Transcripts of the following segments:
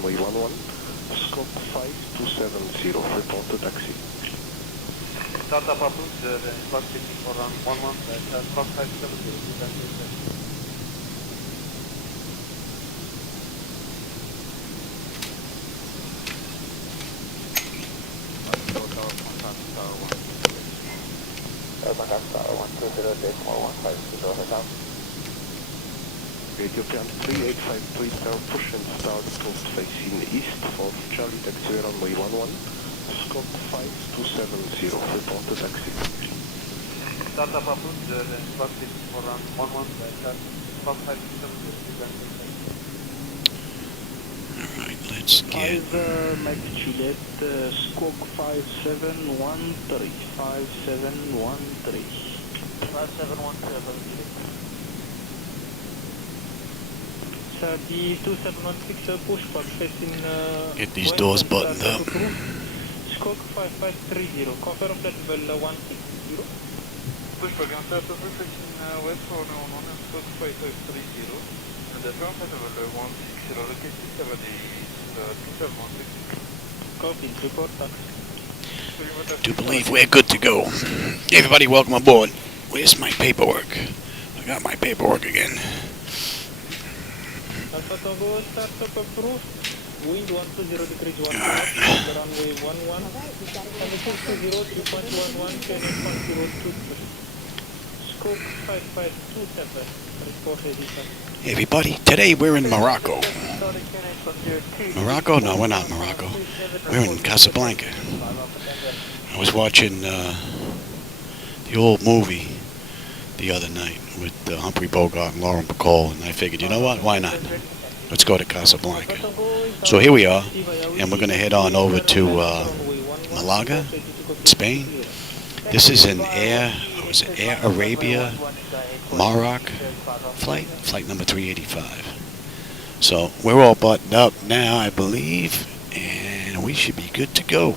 runway 11, scope 5270, report to taxi. Tata Papoose, the flight taking for run 11, scope 570, Ethiopian 3853 star push and start post facing east for Charlie taxi runway 11, scope 5270, report to taxi. Tata Papoose, the flight taking for run 11, scope 570, Alright, let's get... 5 Mike Juliet, squawk 5713, 5713. 5717. The 2716 push for facing Get these doors buttoned up. Squawk 5530, confirm flight level 160. Push for ground start over facing west for now on squawk 5530, and the ground flight level 160, located 2716. Copy, report back. Do believe we're good to go. Everybody welcome aboard. Where's my paperwork? I got my paperwork again. Alpha Tango, start up approved. Wind 120 degrees 1 Alright. runway 11. And 220, 3.11, 10.023. Scope 5527. Report edition. Hey everybody, today we're in Morocco. Morocco? No, we're not in Morocco. We're in Casablanca. I was watching the old movie the other night with Humphrey Bogart and Lauren Bacall, and I figured, you know what, why not? Let's go to Casablanca. So here we are, and we're going to head on over to Malaga, Spain. This is an Air Arabia Maroc flight number 385. So we're all buttoned up now, I believe, and we should be good to go.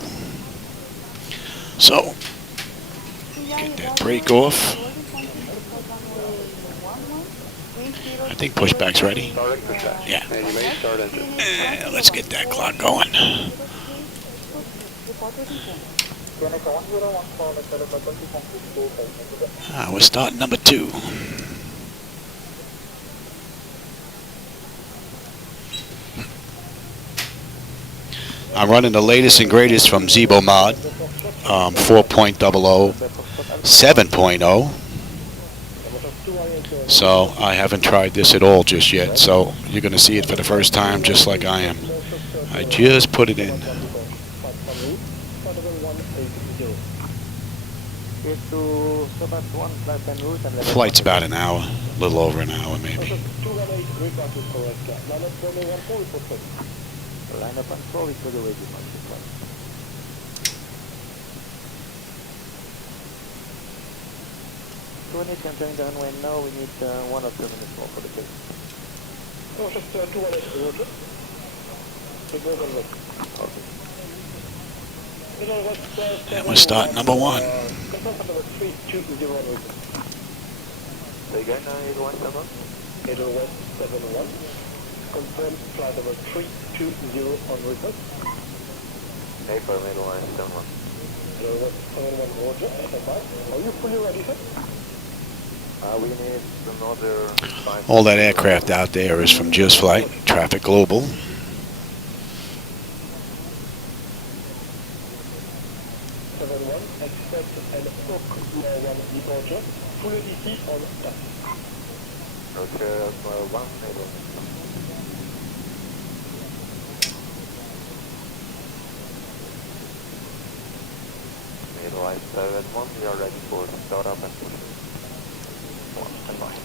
So, get that brake off. I think pushback's ready. Yeah. Let's get that clock going. We're starting number 2. I'm running the latest and greatest from Zibo Mod, 4.00, 7.0. So I haven't tried this at all just yet, so you're going to see it for the first time just like I am. I just put it in. Flight's about an hour, a little over an hour maybe. Line up and throw it to the way. When it comes down the runway now, we need 1 or 2 minutes more for the case. And we're starting number 1. Confirm flight number 320 on request. Paper, middle line, 71. Roger, are you fully ready, sir? We need another 5. All that aircraft out there is from Just Flight, Traffic Global. 71, expect an Oak 1 departure, full ADC on taxi. Okay, that's 1 middle. Midline 71, we are ready for startup and push. Standby.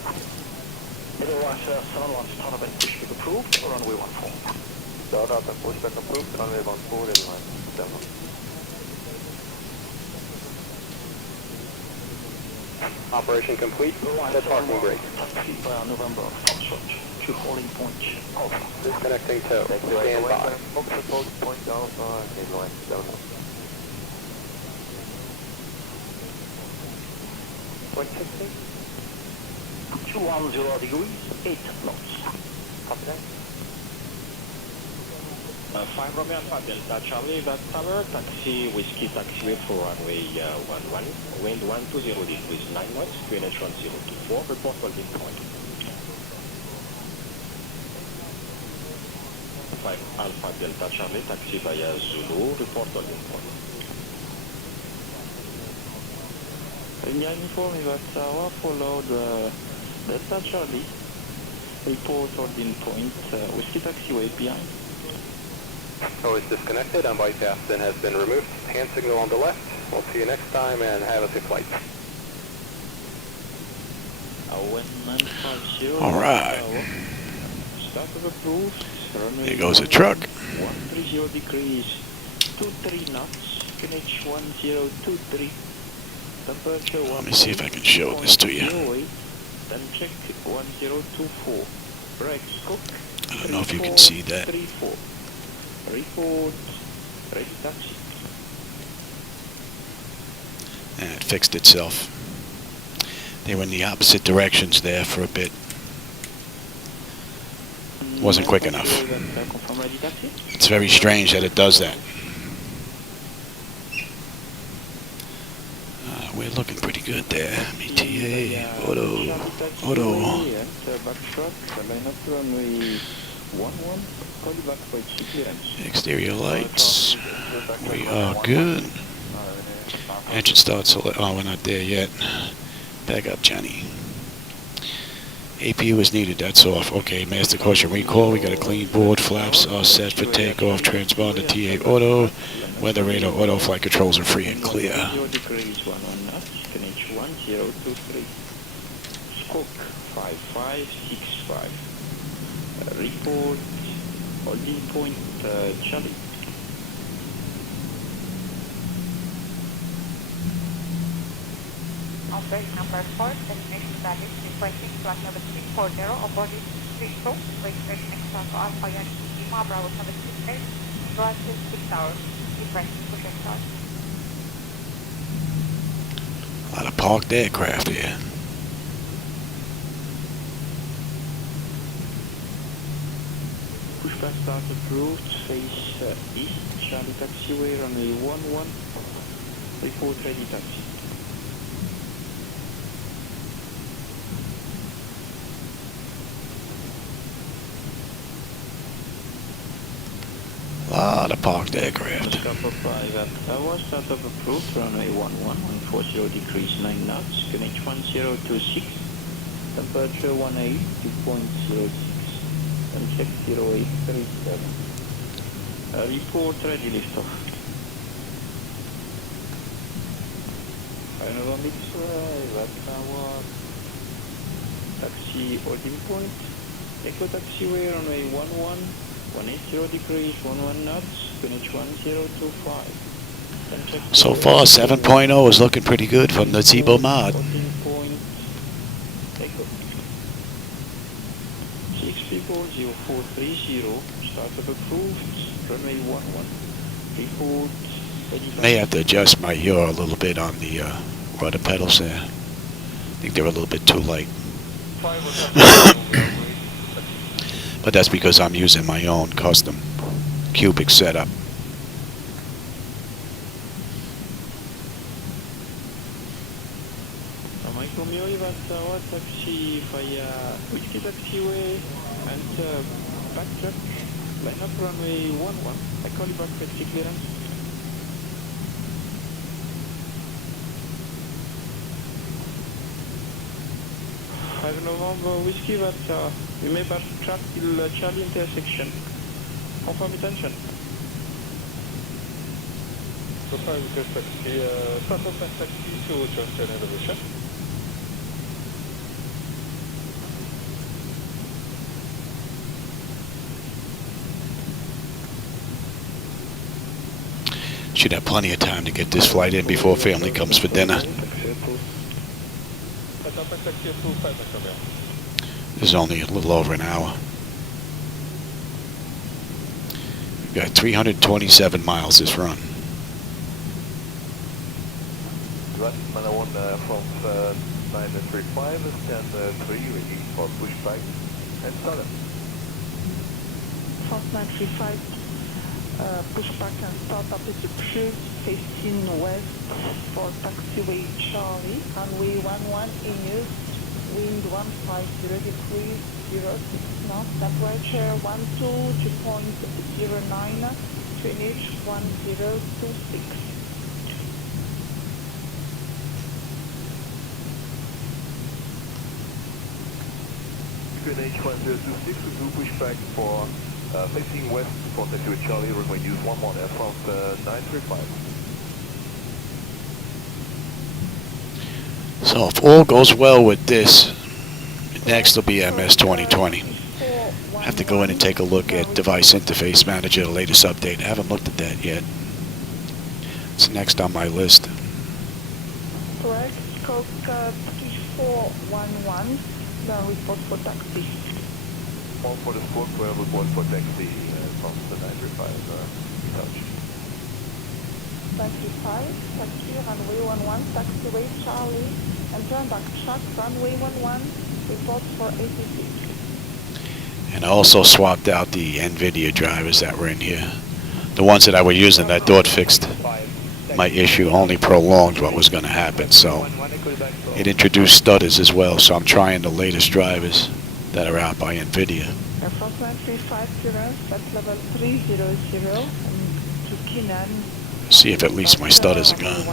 Midline 71, startup and push approved, runway 14. Startup and pushback approved, runway 14, midline 7. Operation complete. That's parking brake. November, Foxtrot, 2 holding point. Alpha. Disconnecting tow. Stand by. Foxtrot, point alpha, midline 7. 210 degrees, 8 knots. Copy that. 5 Romeo Alpha Delta Charlie, that tower, taxi, whiskey, taxiway for runway 11, wind 120 degrees, 9 knots, QNH 1024, report holding point. 5 Alpha Delta Charlie, taxi via Zulu, report holding point. India uniform is Tower, followed Delta Charlie, report holding point, whiskey taxiway behind. So it's disconnected and bypass then has been removed. Hand signal on the left. We'll see you next time and have a safe flight. All right. Start of approved. There goes a truck. 130 degrees, 23 knots, QNH 1023. Temperature Let me see if I can show this to you. Then check 1024. Brakes cook. I don't know if you can see that. 34. Report. Ready taxi. And it fixed itself. They were in the opposite directions there for a bit. Wasn't quick enough. It's very strange that it does that. We're looking pretty good there. ETA, auto. Exterior lights. We are good. Engine start select. Oh, we're not there yet. Back up, Johnny. APU is needed. That's off. Okay, master caution recall. We got a clean board. Flaps are set for takeoff. Transponder TA auto. Weather radar auto. Flight controls are free and clear. 0 degrees, 1023. Scook 5565. Report holding point Charlie. Operate number 4, destination valid, requesting flight number 340, aboard is 32, request next to Alpha Yankee Lima, Bravo 768, Brazil 6 hours, requesting push start. A lot of parked aircraft here. Pushback start approved, face east, Charlie taxiway, runway 11, report ready taxi. A lot of parked aircraft. Stop of 5 at tower, start of approved, runway 11, 140 degrees, 9 knots, QNH 1026, temperature 18, 2.06, and check 0837. Report ready liftoff. Final mix, at tower, taxi holding point, Echo taxiway, runway 11, 180 degrees, 11 knots, QNH 1025. So far, 7.0 is looking pretty good from the Zibo Mod. 14 point, Echo. 6 people, 0430, startup approved, runway 11, report, May have to adjust my yaw a little bit on the rudder pedals there. I think they're a little bit too light. But that's because I'm using my own custom cubic setup. taxi via whiskey taxiway and backtrack, line up runway 11. I call you back taxi clearance. November whiskey, but we may backtrack till Charlie intersection. Confirm attention. So far, we just taxi, start up and taxi to Junction Elevation. Should have plenty of time to get this flight in before family comes for dinner. This is only a little over an hour. We've got 327 miles this run. Malaga from 935, stand 3, ready for pushback and start. Fox 935, Pushback and start up is approved, facing west for taxiway Charlie, runway 11 in use, wind 150 degrees, 06 knots, temperature 2.09, finish 1026. QNH 1026, we do pushback for facing west for taxiway Charlie, runway use 11, Air France 935. So if all goes well with this, next will be MS 2020. I have to go in and take a look at Device Interface Manager, the latest update. I haven't looked at that yet. It's next on my list. Correct, Cockpit 3411, the report for taxi. All for the squawk, we have report for taxi from the 935 touch. 95, taxi, runway 11, taxiway Charlie, and turn back track, runway 11, report for 86. And I also swapped out the NVIDIA drivers that were in here. The ones that I were using that I thought fixed my issue only prolonged what was going to happen. So it introduced stutters as well. So I'm trying the latest drivers that are out by NVIDIA. Air France 9350, that's level 300, and to Kinan. See if at least my stutters are gone.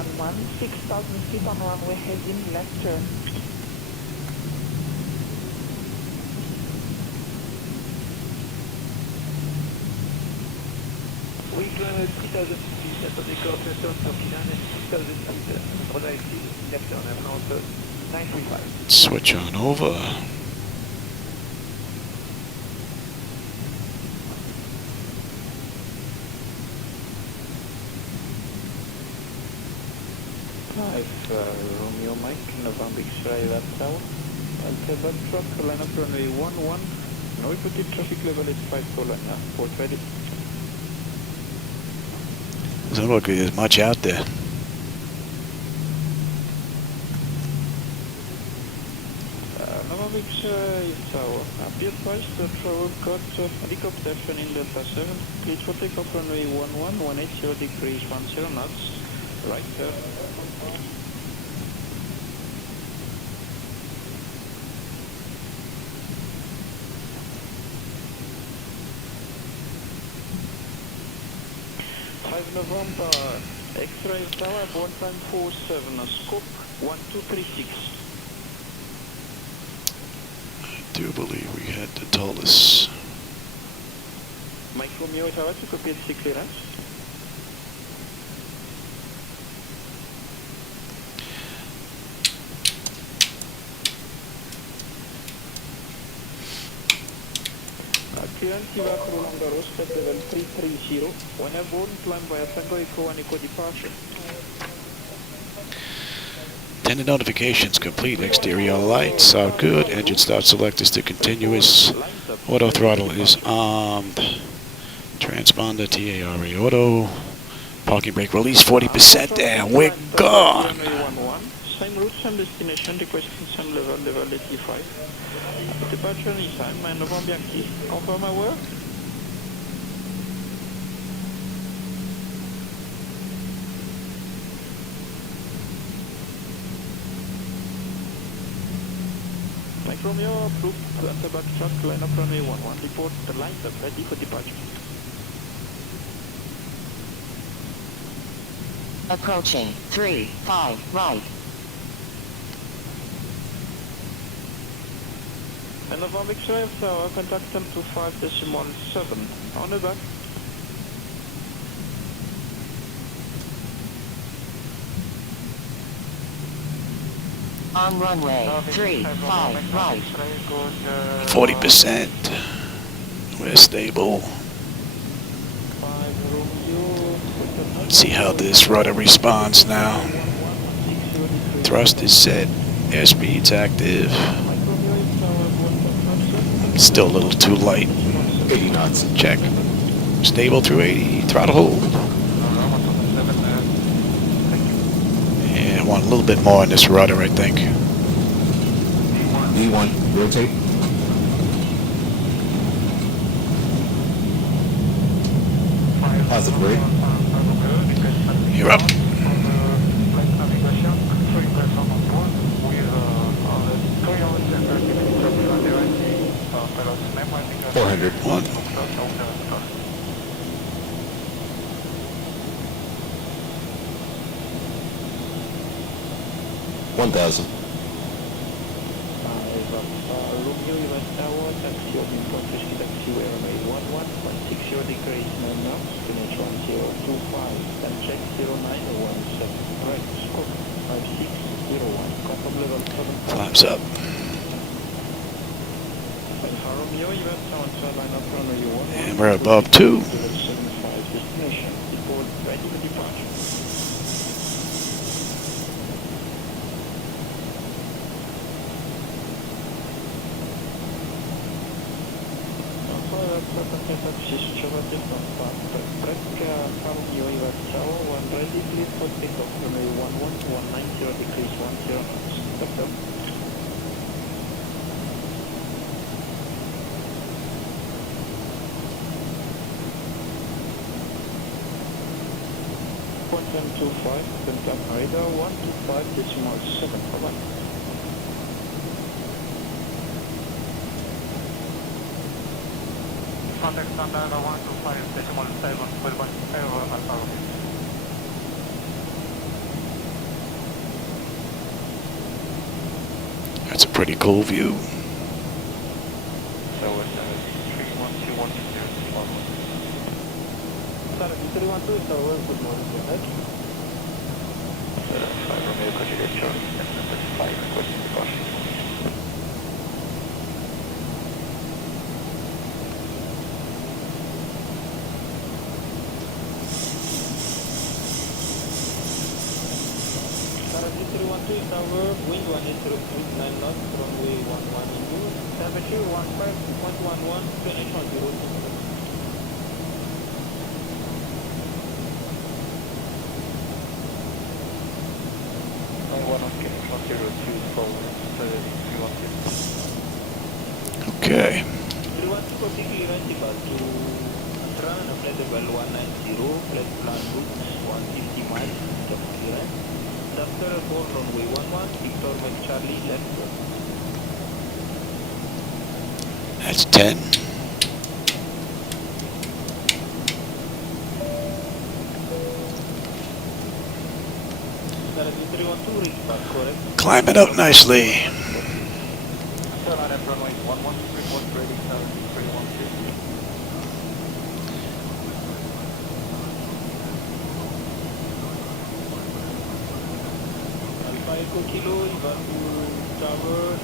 6,000 feet on runway heading left turn. We climb 3,000 feet, attendez correction turn sur Kinan, 6,000 feet, runway exit, left turn, Air France 935. Switch on over. Romeo Mike, November X-ray, that's Tower. Alpha Truck, line up runway 11. No reported traffic level is 5 line up, port ready. Doesn't look like there's much out there. November X-ray, Tower. Be advised to travel got helicopter in Delta 7. Please for takeoff runway 11, 180 degrees, 10 knots. Right turn. November, X-ray tower, 1.47, scope 1236. I do believe we had the tallest. Mike Romeo tower to copy at sea clearance. Clearance Iva Roland Garros, flight level 330. When airborne, climb via Tango Echo 1 Echo departure. Attendant notifications complete. Exterior lights are good. Engine start select is to continuous. Auto throttle is armed. Transponder TARA auto. Parking brake release 40% there. We're gone. Same route, same destination. Requesting same level 85. Departure anytime, and November Yankee. Confirm my work? Mike Romeo, approved to enter back truck, line up runway 11. Report the lines up, ready for departure. Approaching 3-5 right. And November X-ray tower, contact them to 5.7. On the back. On runway 3-5 right. 40%. We're stable. Let's see how this rudder responds now. Thrust is set. Airspeed's active. Still a little too light. 80 knots. Check. Stable through 80. Throttle hold. Yeah, I want a little bit more on this rudder, I think. V1, rotate. Positive grade. You're up. One. 1,000. Romeo US Tower, taxi of import whiskey taxi runway 11, 160 degrees 9 knots, finish 1025, then check 0917, right, scope 5601, contact level 7. Flaps up. Romeo US Tower, line up runway 11. And we're above 2. 75 destination, report ready for departure. One ready, please for takeoff, runway 11, 190 degrees 10 knots. That's up. Contact radar 125.7 for 1. Contact standard 125.7 for 1 Air Arabia. That's a pretty cool view. So it's 31210. Sir, 312 is our good morning, right? 5 Romeo, could you get Charlie? 5, requesting departure. Sir, 312 is our wind 180.9 knots, runway 11 into 7215.11, finish 1027. Okay. We want to quickly run the bus to run a flight level 190, flight plan route 150 miles of clearance. After a call runway 11, Victor Mike Charlie left. That's 10. Climb it up nicely. Kilo, Ivaku Tower,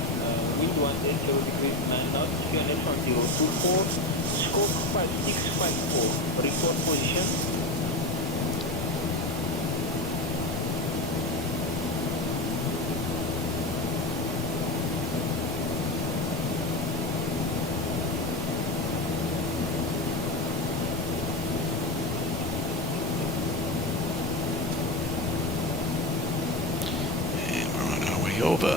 wind 180 degrees 9 knots, QNH 1024, scope 5654, report position. Over.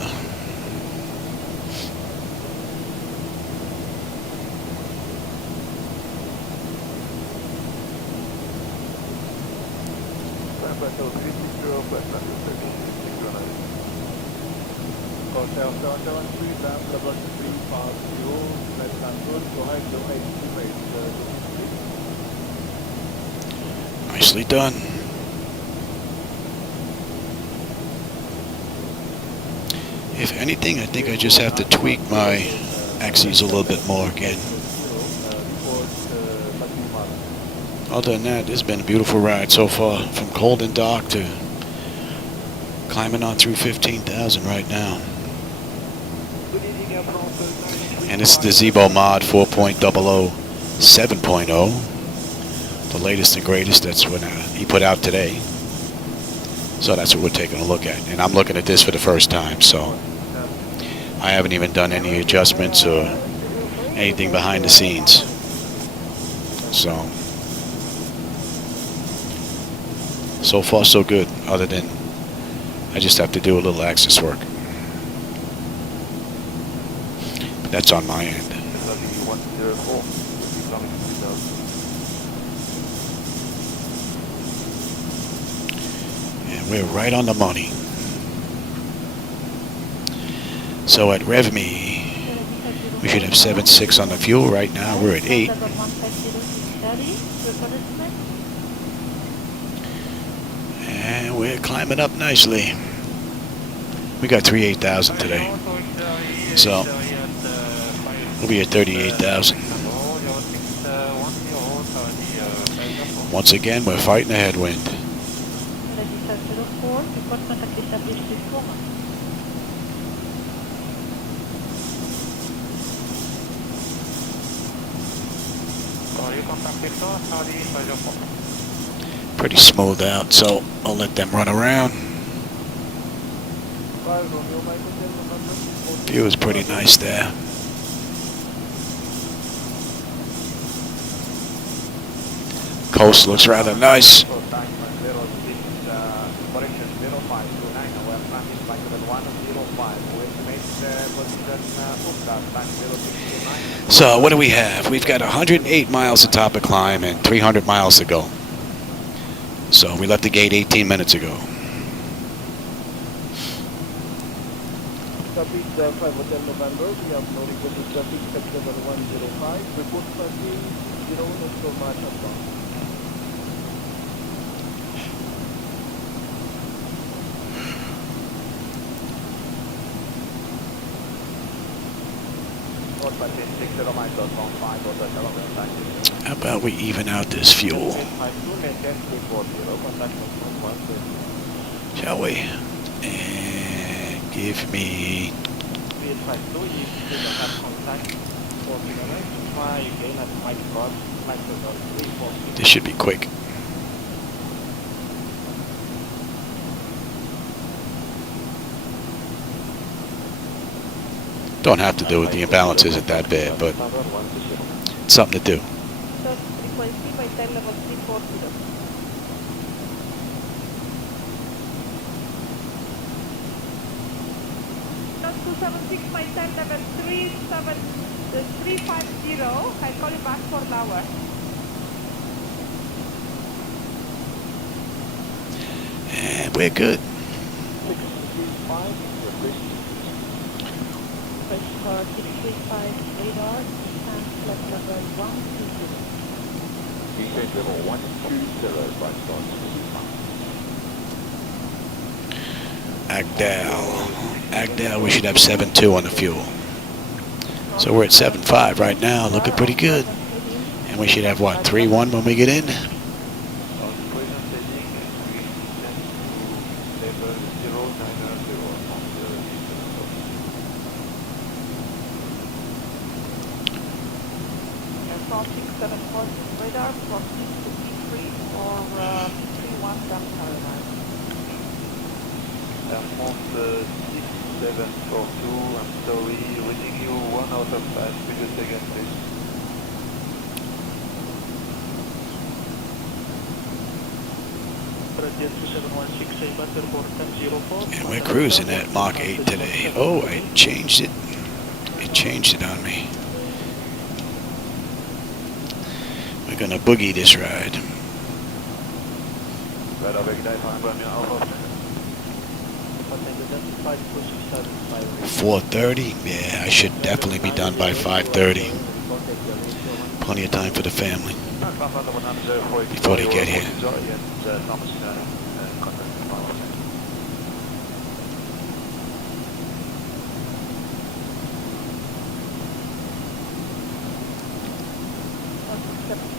Nicely done. If anything, I think I just have to tweak my axes a little bit more again. Other than that, this has been a beautiful ride so far, from cold and dark to climbing on through 15,000 right now. And this is the Zibo Mod 4.00 7.0, the latest and greatest. That's what he put out today. So that's what we're taking a look at. And I'm looking at this for the first time, so I haven't even done any adjustments or anything behind the scenes. So far so good, other than I just have to do a little axis work. But that's on my end. We're right on the money. So at RevMe, we should have 7.6 on the fuel. Right now we're at 8. And we're climbing up nicely. We got 38,000 today. So we'll be at 38,000. Once again, we're fighting a headwind. Pretty smooth out, so I'll let them run around. View is pretty nice there. Coast looks rather nice. So what do we have? We've got 108 miles to top of climb and 300 miles to go. So we left the gate 18 minutes ago. Traffic 5 Hotel November, we have no request of traffic, sector 105, report traffic 0, not so much advance. How about we even out this fuel? Shall we? And give me... This should be quick. Don't have to do it. The imbalance isn't that bad, but it's something to do. My time level 350. I call you back for an hour. And we're good. 635 radar, and flight level 120. Descent level 120, flight Agdal, we should have 7.2 on the fuel. So we're at 7.5 right now, looking pretty good. And we should have, what, 3.1 when we get in? Radar from 6 to P3 or 3-1 down Carolina. Air France 6742, I'm sorry, reading you 1 out of 5, could you say again please? And we're cruising at Mach 8 today. Oh, I changed it. It changed it on me. We're gonna boogie this ride. 4:30? Yeah, I should definitely be done by 5:30. Plenty of time for the family before they get here.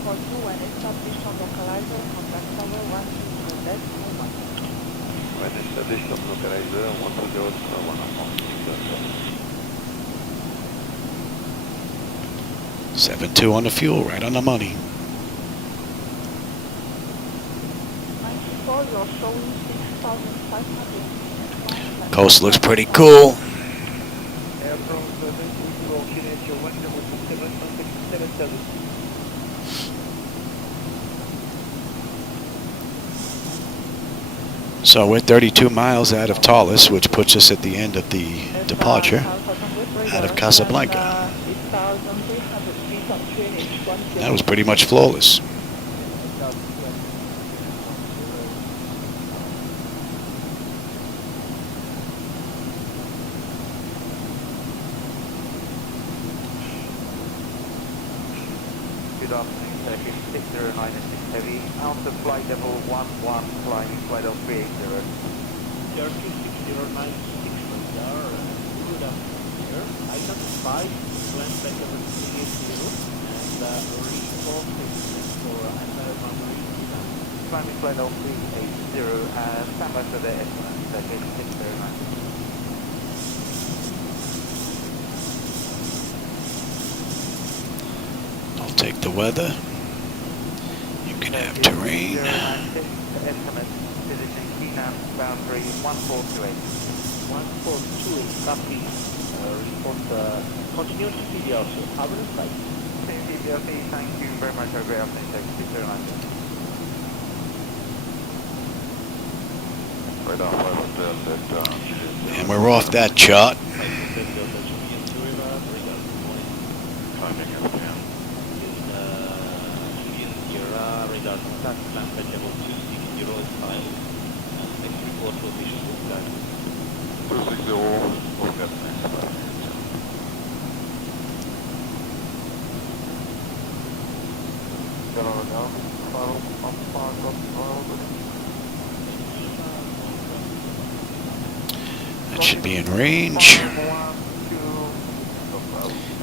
When established on localizer, contact tower 120, that's normal. When established on localizer 120, 7.2 on the fuel, right on the money. 94, you're showing 6,500. Coast looks pretty cool. Air France 720, Kinetic 1067, So we're 32 miles out of Talis, which puts us at the end of the departure out of Casablanca. That was pretty much flawless. heavy. On the flight level 11, climbing flight level 380. Air 26096 radar, good afternoon here. Identified, plan back over 380, and report for American Climbing flight level 380, stand by for the S1, that's 8609. I'll take the weather. You can have terrain. Estimate, position Keenan, boundary 1428. 1428, copy. Report continuous CDLC. Have a flight. CDLC, thank you very much. Have a great afternoon. Thank you very much. And we're off that chart. That should be in range.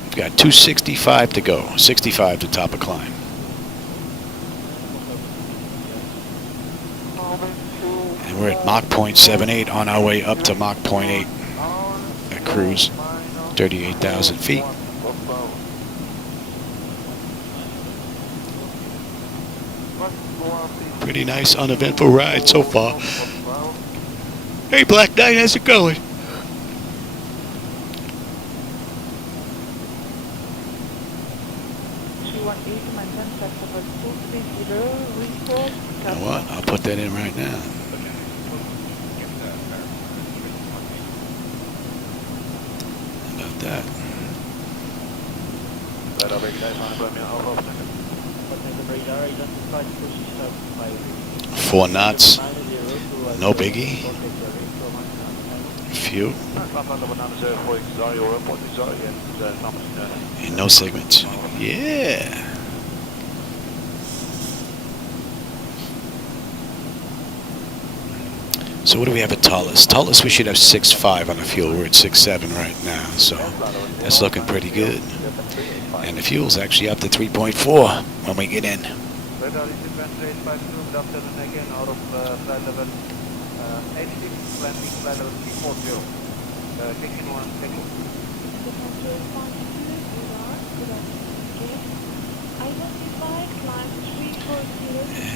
We've got 265 to go. 65 to top of climb. And we're at Mach 0.78 on our way up to Mach 0.8 at cruise. 38,000 feet. Pretty nice, uneventful ride so far. Hey, Black Knight, how's it going? You know what? I'll put that in right now. How about that? 4 knots. No biggie. Few. And no segments. Yeah. So what do we have at Tullis? Tullis, we should have 6.5 on the fuel. We're at 6.7 right now, so that's looking pretty good. And the fuel's actually up to 3.4 when we get in.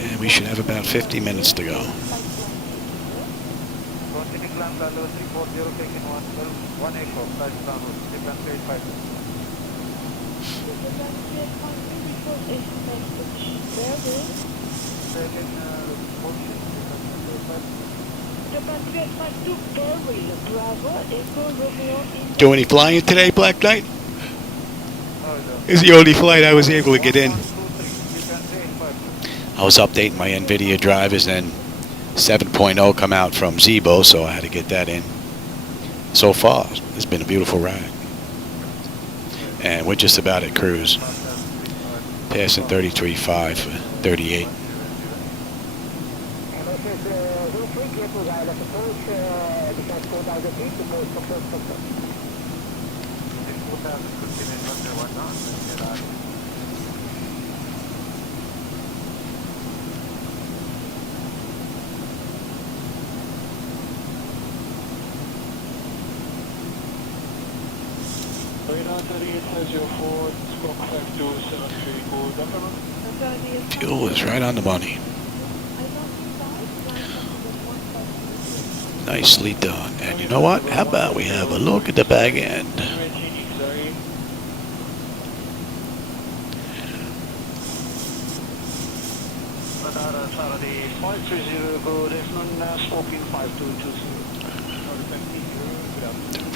And we should have about 50 minutes to go. Do any flying today, Black Knight? This is the only flight I was able to get in. I was updating my NVIDIA drivers, and 7.0 come out from Zibo, so I had to get that in. So far, it's been a beautiful ride. And we're just about at cruise. Passing 33.5 for 38. Fuel is right on the money. Nicely done. And you know what? How about we have a look at the back end? I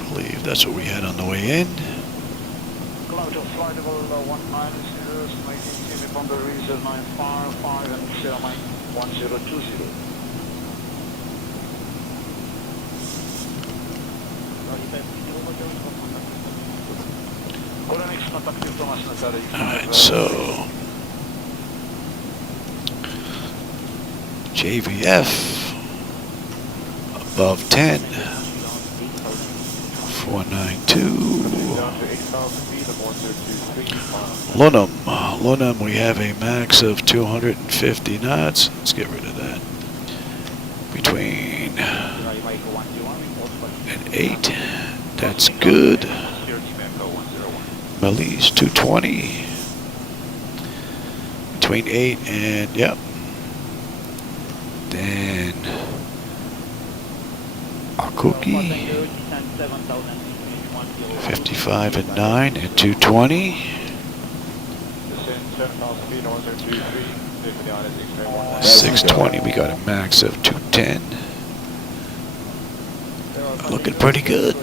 believe that's what we had on the way in. Alright, so JVF above 10. 492. Lunam, we have a max of 250 knots. Let's get rid of that. Between and 8. That's good. Malise 220. Between 8 and, yep. Then Akuki 55 and 9 and 220. 620, we got a max of 210. Looking pretty good.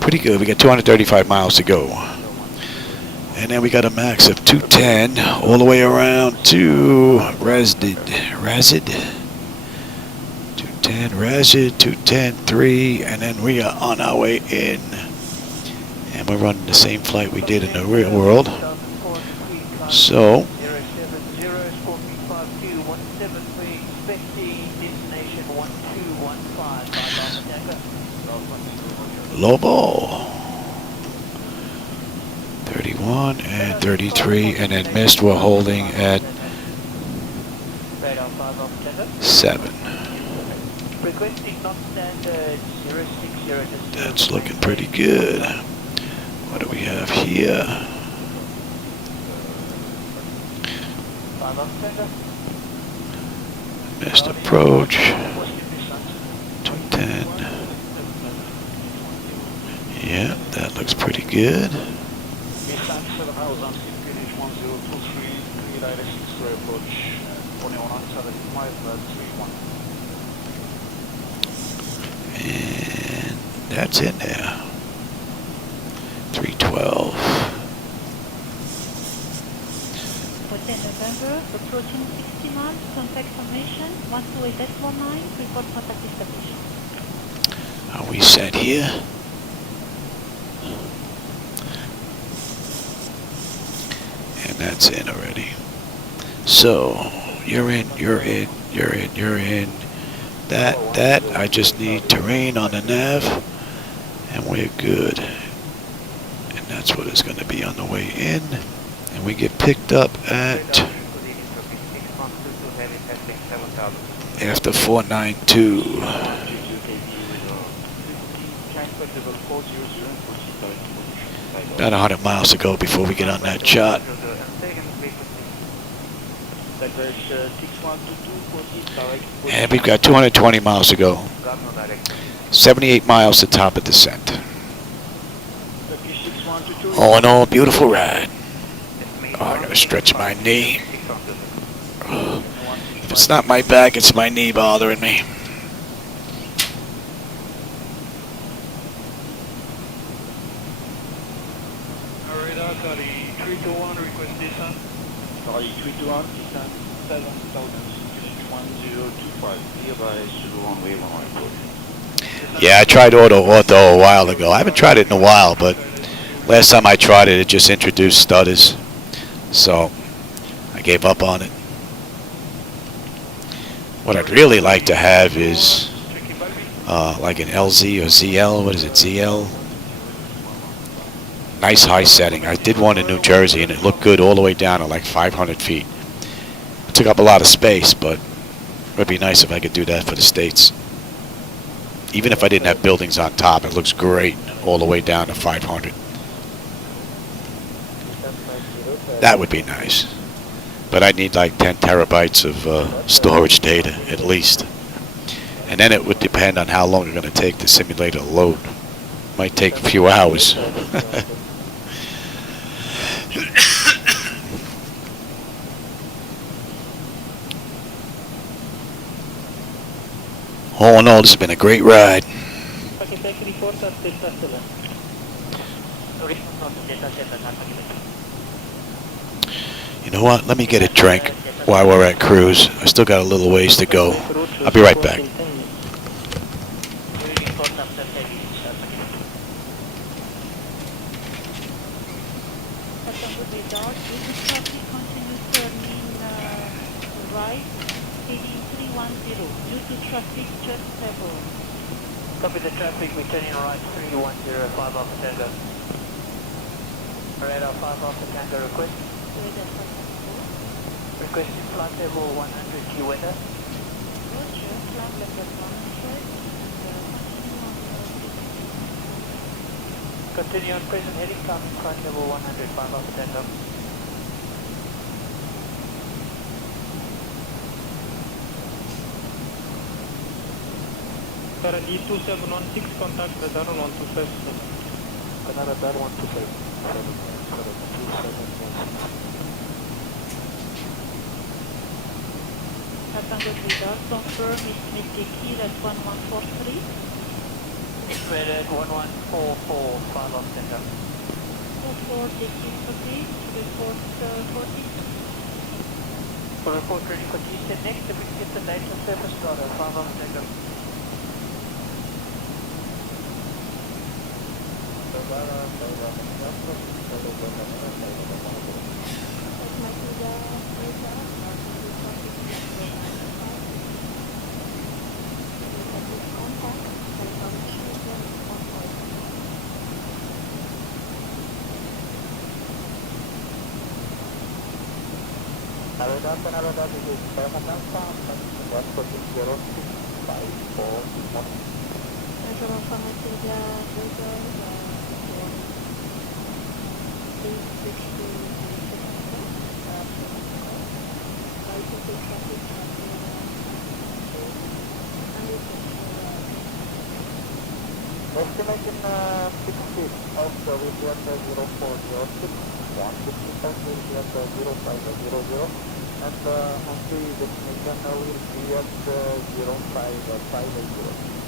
Pretty good. We got 235 miles to go. And then we got a max of 210 all the way around to Razid. 210 Razid, 210 3, and then we are on our way in. And we're running the same flight we did in the real world. So Lobo 31 and 33, and then missed we're holding at 7. That's looking pretty good. What do we have here? Missed approach. 210. Yeah, that looks pretty good. And that's in there. 312. Hotel November, approaching 60 miles, contact formation, 128.19, report contact established. Are we set here? And that's in already. So, you're in. That, I just need terrain on the nav, and we're good. And that's what is going to be on the way in. And we get picked up at after 492. About 100 miles to go before we get on that chart. And we've got 220 miles to go. 78 miles to top of descent. All in all, beautiful ride. Oh, I gotta stretch my knee. If it's not my back, it's my knee bothering me. Yeah, I tried auto a while ago. I haven't tried it in a while, but last time I tried it, it just introduced stutters. So I gave up on it. What I'd really like to have is like an LZ or ZL. What is it, ZL? Nice high setting. I did one in New Jersey, and it looked good all the way down to like 500 feet. It took up a lot of space, but it would be nice if I could do that for the States. Even if I didn't have buildings on top, it looks great all the way down to 500. That would be nice. But I'd need like 10 terabytes of storage data at least. And then it would depend on how long it's going to take to simulate a load. Might take a few hours. All in all, this has been a great ride. You know what? Let me get a drink while we're at cruise. I still got a little ways to go. I'll be right back. due to traffic, just stable. Copy the traffic, we're turning right 310, 5 Alpha Tango. Radar 5 Alpha Tango request. Requesting flight level 100 G weather. Roger, flight level 100 and Continue on present heading, climbing flight level 100, 5 Alpha Tango. Currently 2716, contact radar 125. Canada radar 125. Current 2716. Tango radar, confirm it's Miteki at 1143. Radar at 1144, 5 Alpha Tango. 44, taking copy, report 40. For report ready for G-Set next, if we can get the nature surface radar, 5 Alpha Tango. Canada, this is Casablanca, 1460654. Estimation 6 feet of the Vivian 0406, 155 Vivian 0500, and on the destination will be at 0550.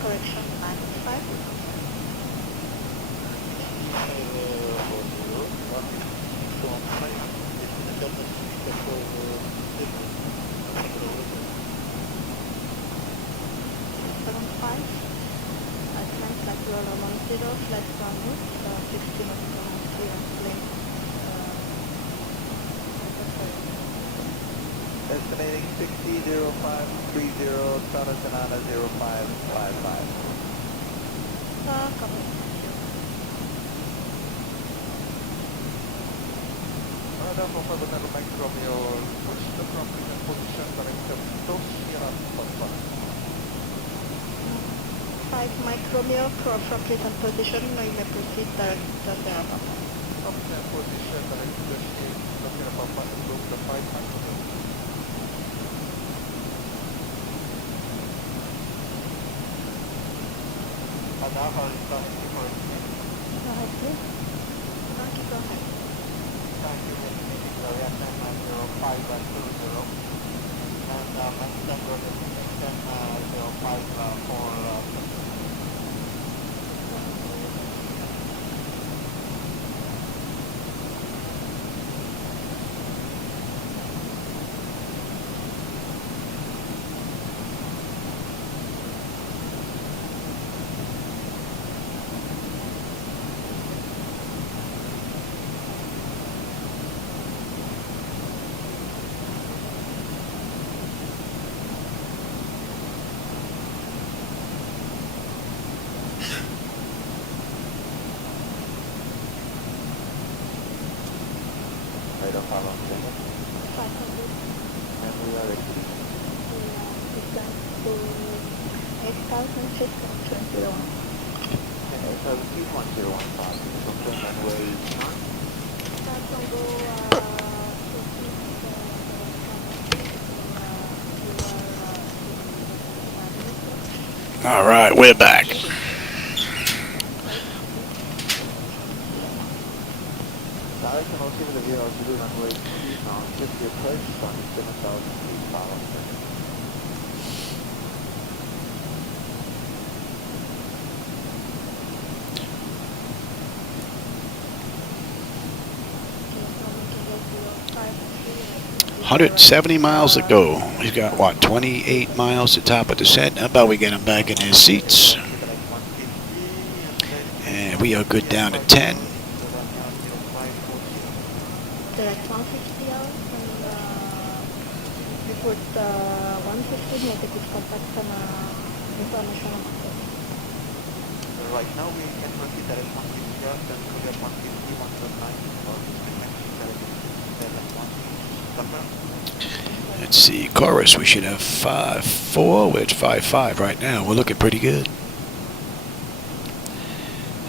Correction 95. Flight 1 route, 60 knots per hour, clear and plane. Estimating 600530, Southern Sonata 0555. Cover. Radar for further Mike Romeo, push the appropriate position, direction to Sierra Papa. 5 Mike Romeo, from present position, now you may proceed direct to Sierra Papa. Appropriate position, direction to Sierra Papa, approve the 5 micrometer. Radar for requesting for Go ahead, please. Go ahead. thank you, estimating the reaction 0520, and maximum road destination 054. Radar 5 Alpha Tango. 500. And we are exiting. Descent to 8,000 feet from 201. And 8,000 feet, 1015. Confirm runway 9. Tango, All right, we're back. National Civil Aviation Zulu runway 3 now, just the approach, starting 7,000 feet, power on second. $170 miles to go. He's got, what, 28 miles to top of descent. How about we get him back in his seats? And we are good down to 10. Direct 150 out and report 150 make a good contact from information on market. Right now we can proceed direct 150 out and Quebec 150, 109 for Let's see, chorus, we should have 5-4, we're at 5-5 right now. We're looking pretty good.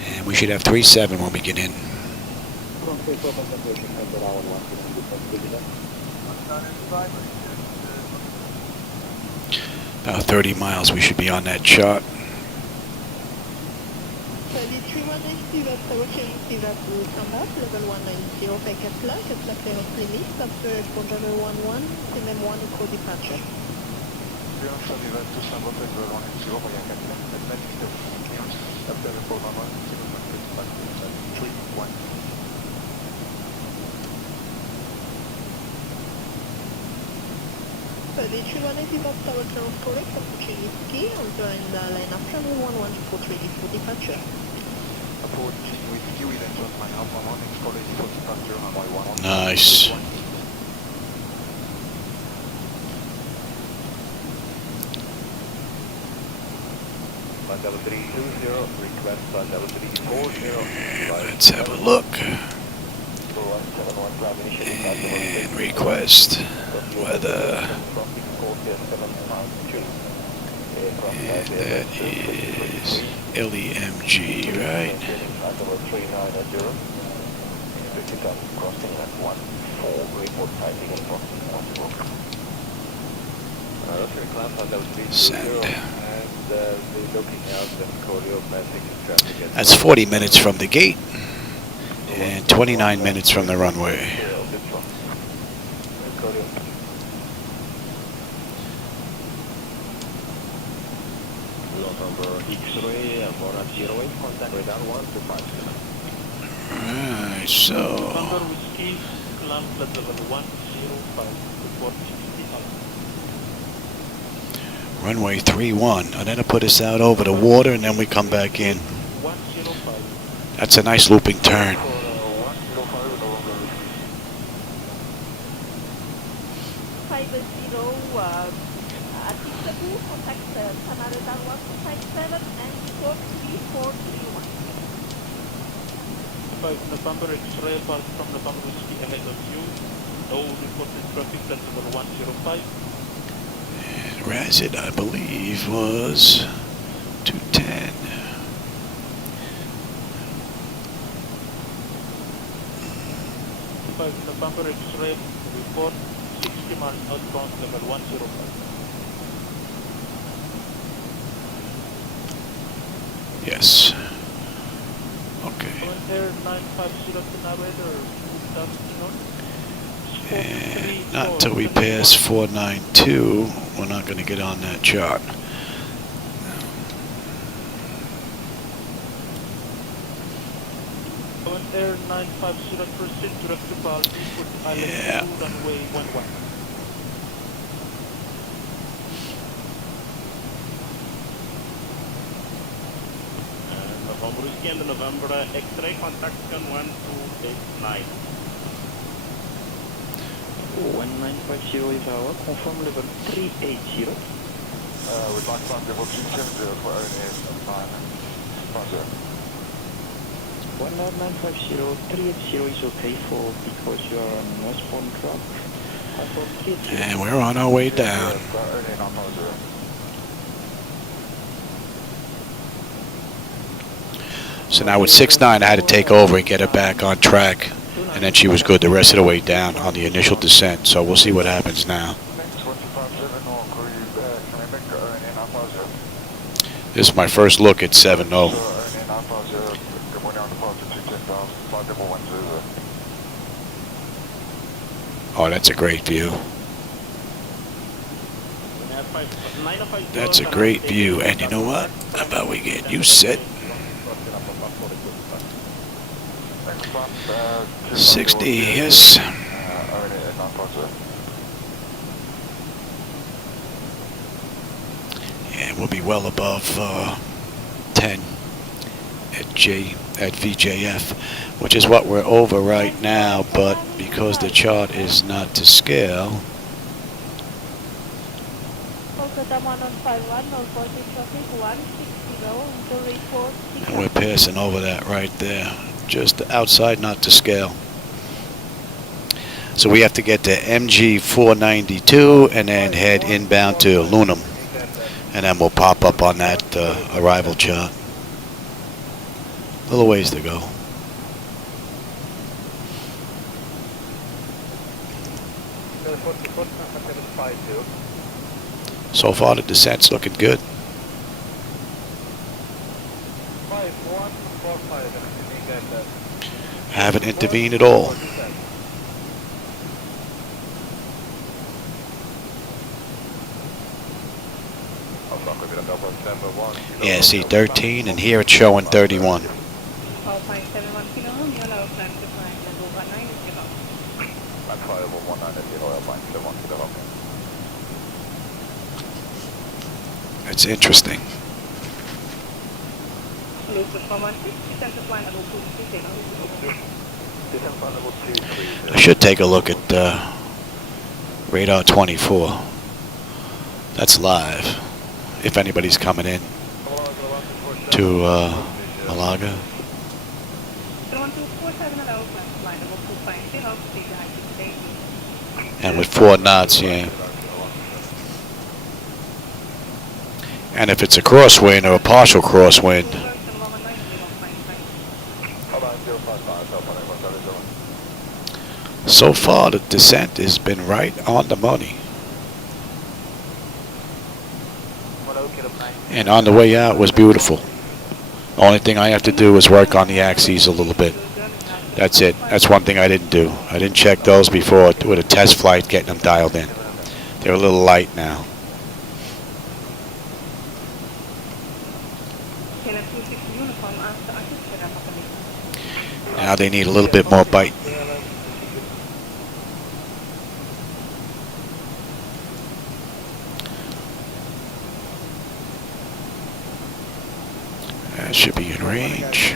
And we should have 3-7 when we get in. About 30 miles, we should be on that chart. Level 190, fait Casablanca, Casablanca limit, after Controller 11, CMM1 equal departure. So the 318 is about tower turn correct, approaching whiskey, on join the line after 11 to 4 ready for departure. Approaching whiskey, we then just line Alpha 1, it's called ready for departure, runway 11. Nice. Level 320, request level 340. Let's have a look. And request weather. And that is LEMG, right? Send. That's 40 minutes from the gate and 29 minutes from the runway. Alright, so runway 31, and then it'll put us out over the water and then we come back in. That's a nice looping turn. November X-ray pulse from November Whiskey ahead of you. No reported traffic, that's level 105. And Razit, I believe, was 210. November X-ray report 60 miles outbound level 105. Yes. Okay. Air 950 to narrator, And not until we pass 492, we're not going to get on that chart. Air 950 proceed direct to Balti, put Yeah. island 2 runway 11. November Whiskey and November X-ray contact on 1289. 1950 is our confirm level 380. We'd like to level 270 for ONS 950. 19950, 380 is okay for because you are on westbound drop. And we're on our way down. So now with 6-9, I had to take over and get her back on track. And then she was good the rest of the way down on the initial descent. So we'll see what happens now. This is my first look at 7-0. Oh, that's a great view. That's a great view. And you know what? How about we get you set? 60, yes. And we'll be well above 10 at VJF, which is what we're over right now, but because the chart is not to scale, and we're passing over that right there, just outside not to scale. So we have to get to MG 492 and then head inbound to Lunam, and then we'll pop up on that arrival chart. A little ways to go. So far the descent's looking good. 5145. Haven't intervened at all. Yeah, see 13, and here it's showing 31. It's interesting. I should take a look at radar 24. That's live. If anybody's coming in to Malaga. And with 4 knots, yeah. And if it's a crosswind or a partial crosswind, so far the descent has been right on the money. And on the way out was beautiful. The only thing I have to do is work on the axes a little bit. That's it. That's one thing I didn't do. I didn't check those before with a test flight, getting them dialed in. They're a little light now. Now they need a little bit more bite. That should be in range.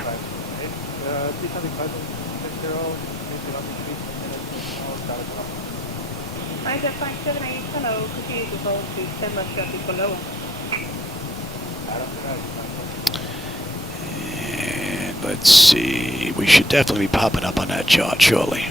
And let's see, we should definitely be popping up on that chart shortly.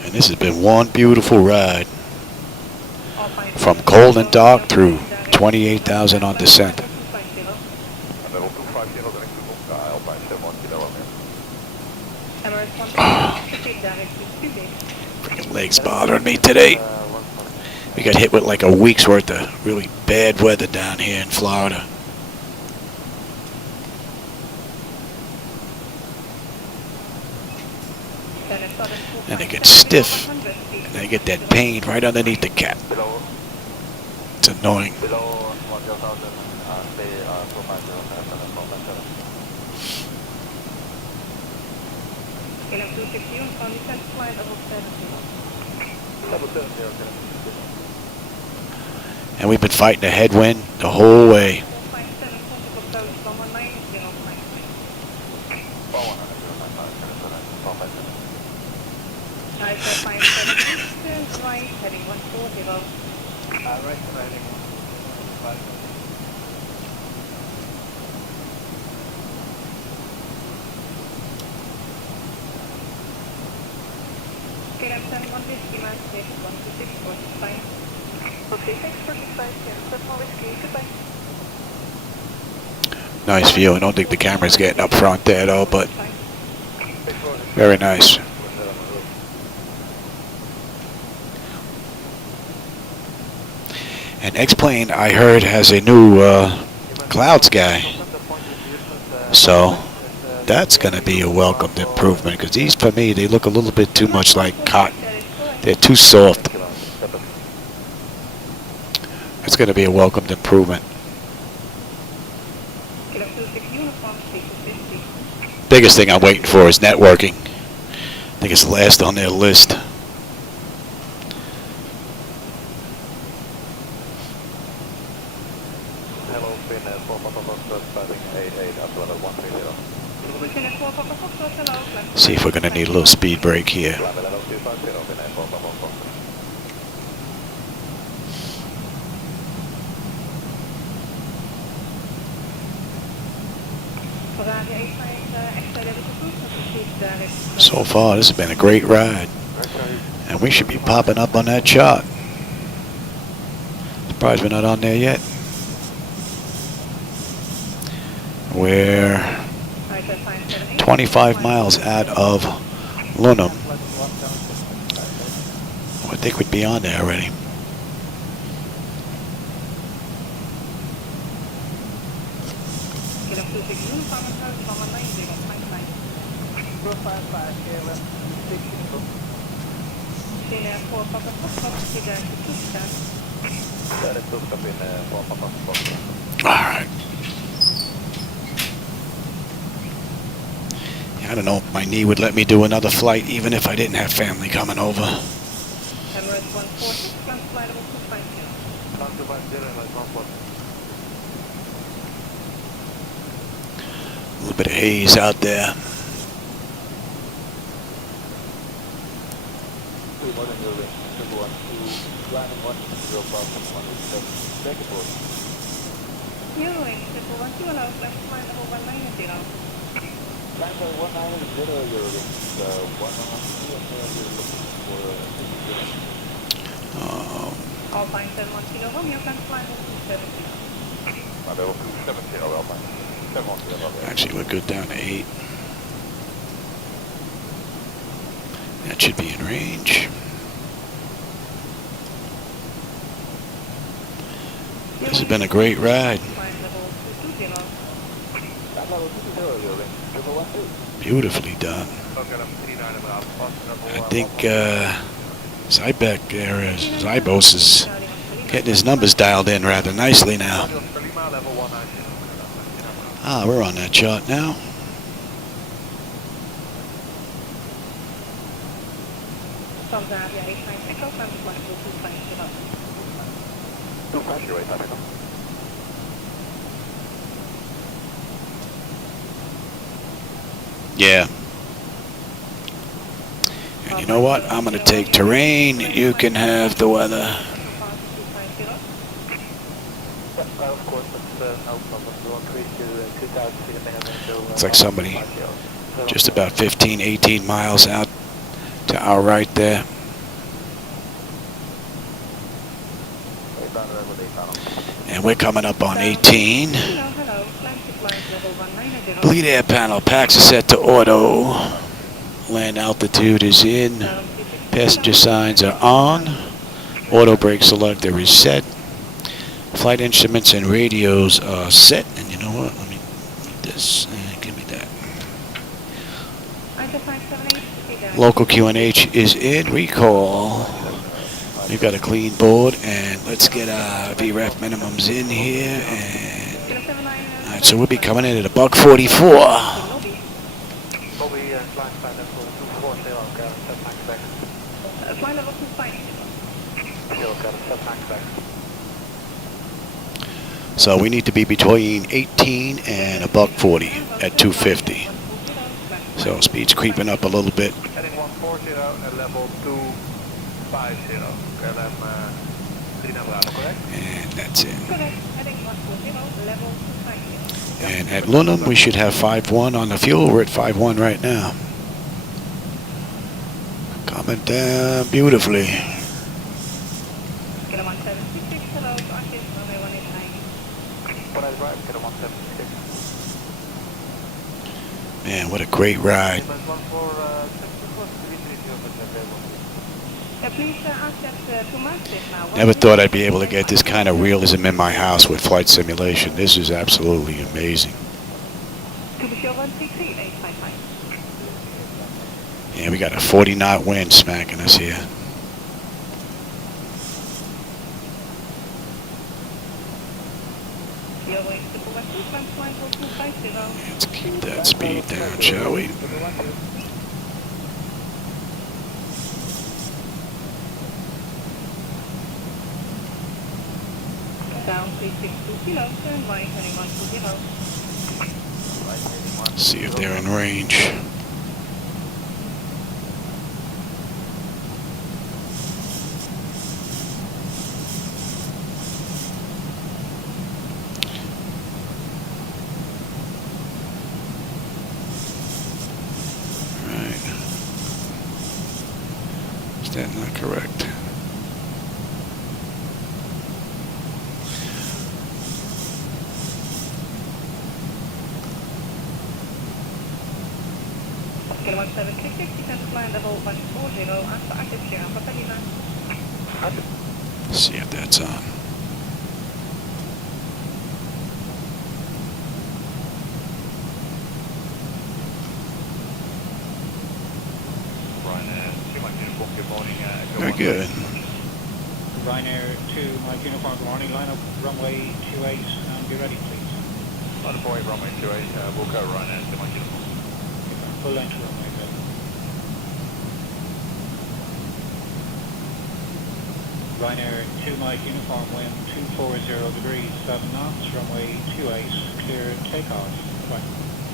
And this has been one beautiful ride. From cold and dark through 28,000 on descent. Freaking legs bothering me today. We got hit with like a week's worth of really bad weather down here in Florida. And they get stiff, and they get that pain right underneath the cap. It's annoying. And we've been fighting a headwind the whole way. Okay, thanks for 650. That's more whiskey. Goodbye. Nice view. I don't think the camera's getting up front there though, but very nice. And X-Plane, I heard, has a new cloud sky. So that's going to be a welcomed improvement, because these, for me, they look a little bit too much like cotton. They're too soft. It's going to be a welcomed improvement. Biggest thing I'm waiting for is networking. I think it's the last on their list. Hello, Finn 4 Papa Foxtrot, passing 88 up to level 130. See if we're going to need a little speed break here. Level 250, Finn 4 Papa Foxtrot. So far, this has been a great ride. And we should be popping up on that chart. Surprised we're not on there yet. We're 25 miles out of Lunum. I think we'd be on there already. Alright. I don't know if my knee would let me do another flight even if I didn't have family coming over. A little bit of haze out there. Actually, we're good down to 8. That should be in range. This has been a great ride. Beautifully done. I think Zybek there, Zybos is getting his numbers dialed in rather nicely now. Ah, we're on that chart now. Yeah. And you know what? I'm going to take terrain. You can have the weather. Looks like somebody just about 15, 18 miles out to our right there. And we're coming up on 18. Bleed air panel, packs are set to auto. Land altitude is in. Passenger signs are on. Auto brake selector is set. Flight instruments and radios are set. And you know what? Let me need this. Give me that. Local QNH is in. Recall. We've got a clean board, and let's get our VREF minimums in here. And all right, so we'll be coming in at $144. So we need to be between 18 and $140 at 250. So speed's creeping up a little bit. Heading 140 at level 250. And that's it. And at Lunum, we should have 5.1 on the fuel. We're at 5.1 right now. Coming down beautifully. Man, what a great ride. Never thought I'd be able to get this kind of realism in my house with flight simulation. This is absolutely amazing. Yeah, we got a 40-knot wind smacking us here. Let's keep that speed down, shall we? See if they're in range. Is that not correct? Let's see if that's on. Very good. Ryanair 2, Mike Uniform, good morning. Line up runway 28 and be ready, please. Line up runway 28, we'll go Ryanair 2, Mike Uniform. Full length runway, good. Ryanair 2, Mike Uniform, wind 240 degrees, 7 knots, runway 28, clear takeoff. Right.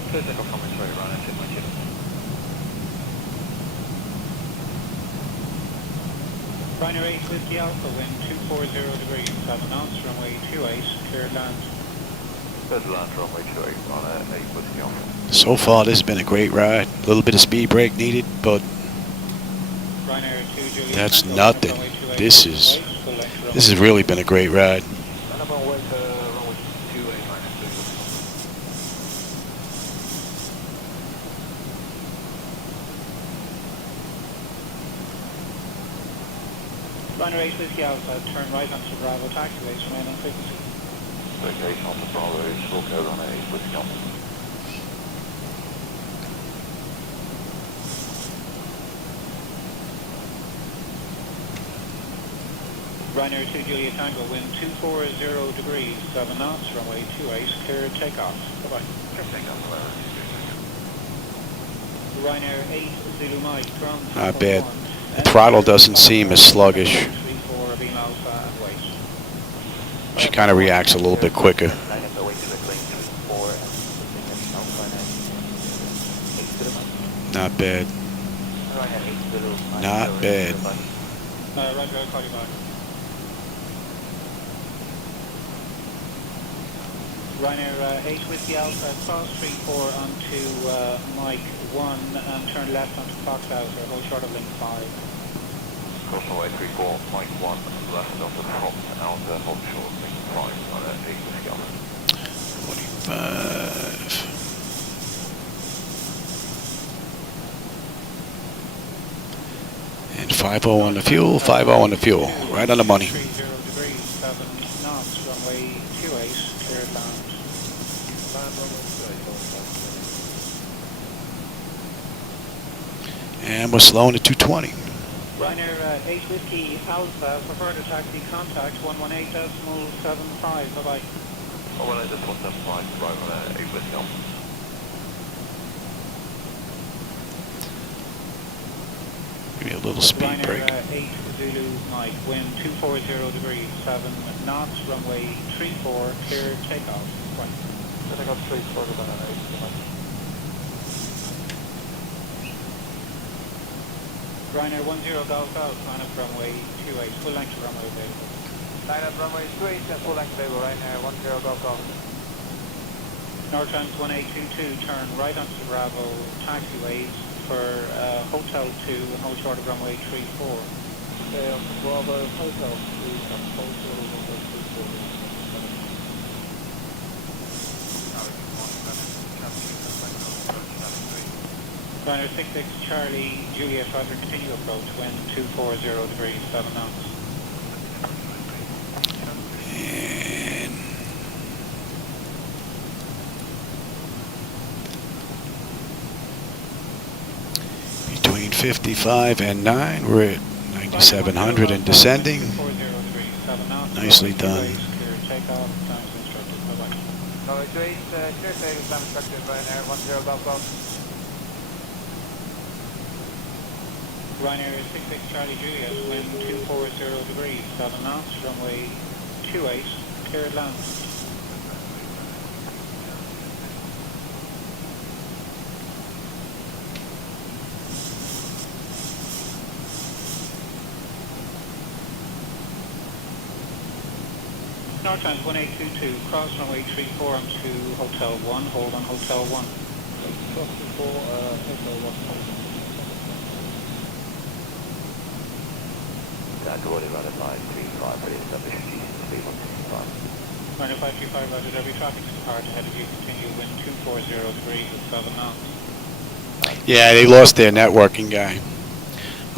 Clear takeoff runway 28, Ryanair 2, Mike Uniform. Ryanair 8 Whiskey Alpha, wind 240 degrees, 7 knots, runway 28, clear land. Clear land, runway 28, Ryanair 8 Whiskey Alpha. So far, this has been a great ride. A little bit of speed brake needed, but Ryanair 2, Juliet that's Tango, nothing. runway 28, This has really been a great ride. Ryanair 8 Whiskey Alpha, turn right onto Bravo taxiways, remain on frequency. Location on the Bravo, short code on 8 Whiskey Alpha. Ryanair 2 Juliet Tango, wind 240 degrees, 7 knots, runway 28, clear takeoff. Bye-bye. Clear takeoff, Ryanair 8 Zulu Mike, ground. Not bad. The throttle doesn't seem as sluggish. She kind of reacts a little bit quicker. Not bad. Not bad. Roger, I'll call you back. Ryanair 8 Whiskey Alpha, cross 34 onto Mike 1 and turn left onto Fox House, or hold short of link 5. Cross away 34, Mike 1, left onto Fox House, hold short of link 5, Ryanair 8 Whiskey Alpha. 45. And 50 on the fuel, 50 on the fuel. Right on the money. 30 degrees, 7 knots, runway 28, clear land. And we're slowing to 220. Ryanair 8 Whiskey Alpha, for further taxi contact 118.75, bye-bye. 118.75, Ryanair 8 Whiskey Alpha. Give me a little speed break. Ryanair 8 Zulu Mike, wind 240 degrees, 7 knots, runway 34, clear takeoff. Right. Takeoff 34, Ryanair 8 Mike. Ryanair 10 Golf Golf, line up runway 28, full length runway available. Line up runway 28, full length available, Ryanair 10 Golf Golf. Nortrans 1822, turn right onto the Bravo taxiways for Hotel 2 and hold short of runway 34. Bravo Hotel 2 and hold short of runway 34. Ryanair 66 Charlie Juliet, Roger, continue approach, wind 240 degrees, 7 knots. And between 55 and 9, we're at 9,700 and descending. Nicely done. Norway 28, clear takeoff, time instructed, Ryanair 10 Golf Golf. Ryanair 66 Charlie Juliet, wind 240 degrees, 7 knots, runway 28, cleared land. North times 1822, cross runway 34 onto Hotel 1, hold on Hotel 1. Cross 34, Hotel 1. Good morning, runner 535, ready to establish GC 3165. Runner 535, roger, every traffic depart ahead of you, continue wind 240 degrees with 7 knots. Yeah, they lost their networking guy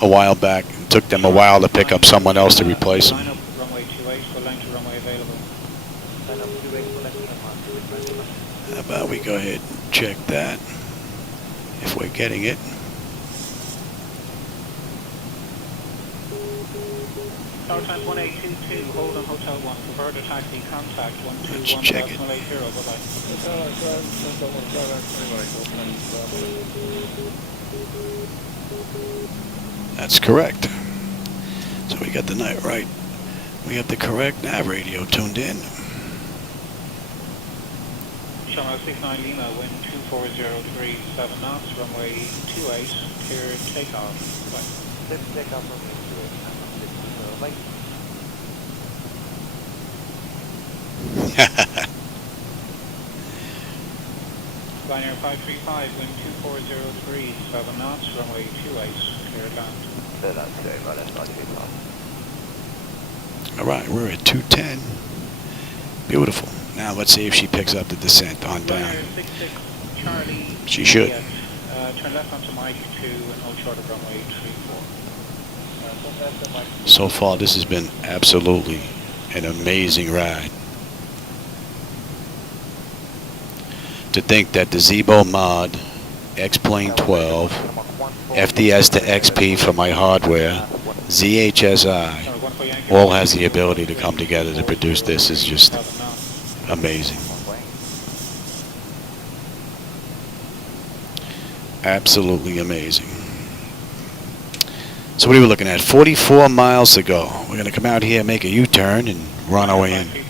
a while back. It took them a while to pick up someone else to replace him. Line up runway 28, full length to runway available. Line up 28, full length to runway. How about we go ahead and check that, if we're getting it. Tower time 1822, hold on Hotel 1, preferred to taxi, contact 121.80, check it. bye-bye. That's correct. So we got the night right. We have the correct nav radio tuned in. Channel 69 Lima, wind 240 degrees, 7 knots, runway 28, clear takeoff. Bye. Let's take off runway 28. Like Ryanair 535, wind 240 degrees, 7 knots, runway 28, clear land. that's it, right, that's 535. All right, we're at 210. Beautiful. Now let's see if she picks up the descent on down. Ryanair 66 Charlie. She should. Turn left onto Mike 2 and hold short of runway 34. So far, this has been absolutely an amazing ride. To think that the Zibo Mod, X-Plane 12, FDS to XP for my hardware, ZHSI, all has the ability to come together to produce this is just amazing. Absolutely amazing. So what are we looking at? 44 miles to go. We're going to come out here, make a U-turn, and run our way in. Turn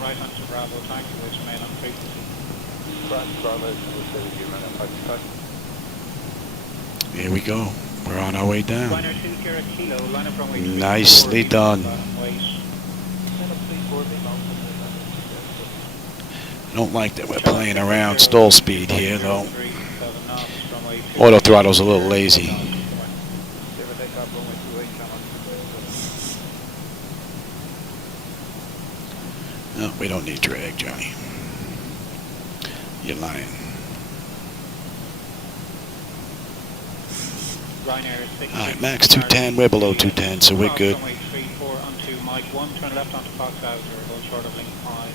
right onto Bravo taxiways, remain on frequency. Here we go. We're on our way down. Ryanair 20 Kilo, line up runway 34, Nicely done. I don't like that we're playing around stall speed here, though. Auto throttle's a little lazy. No, we don't need drag, Johnny. You're lying. Alright, max 210, we're below 210, so we're good. Runway 34 onto Mike 1, turn left onto Fox Hauser, hold short of link 5.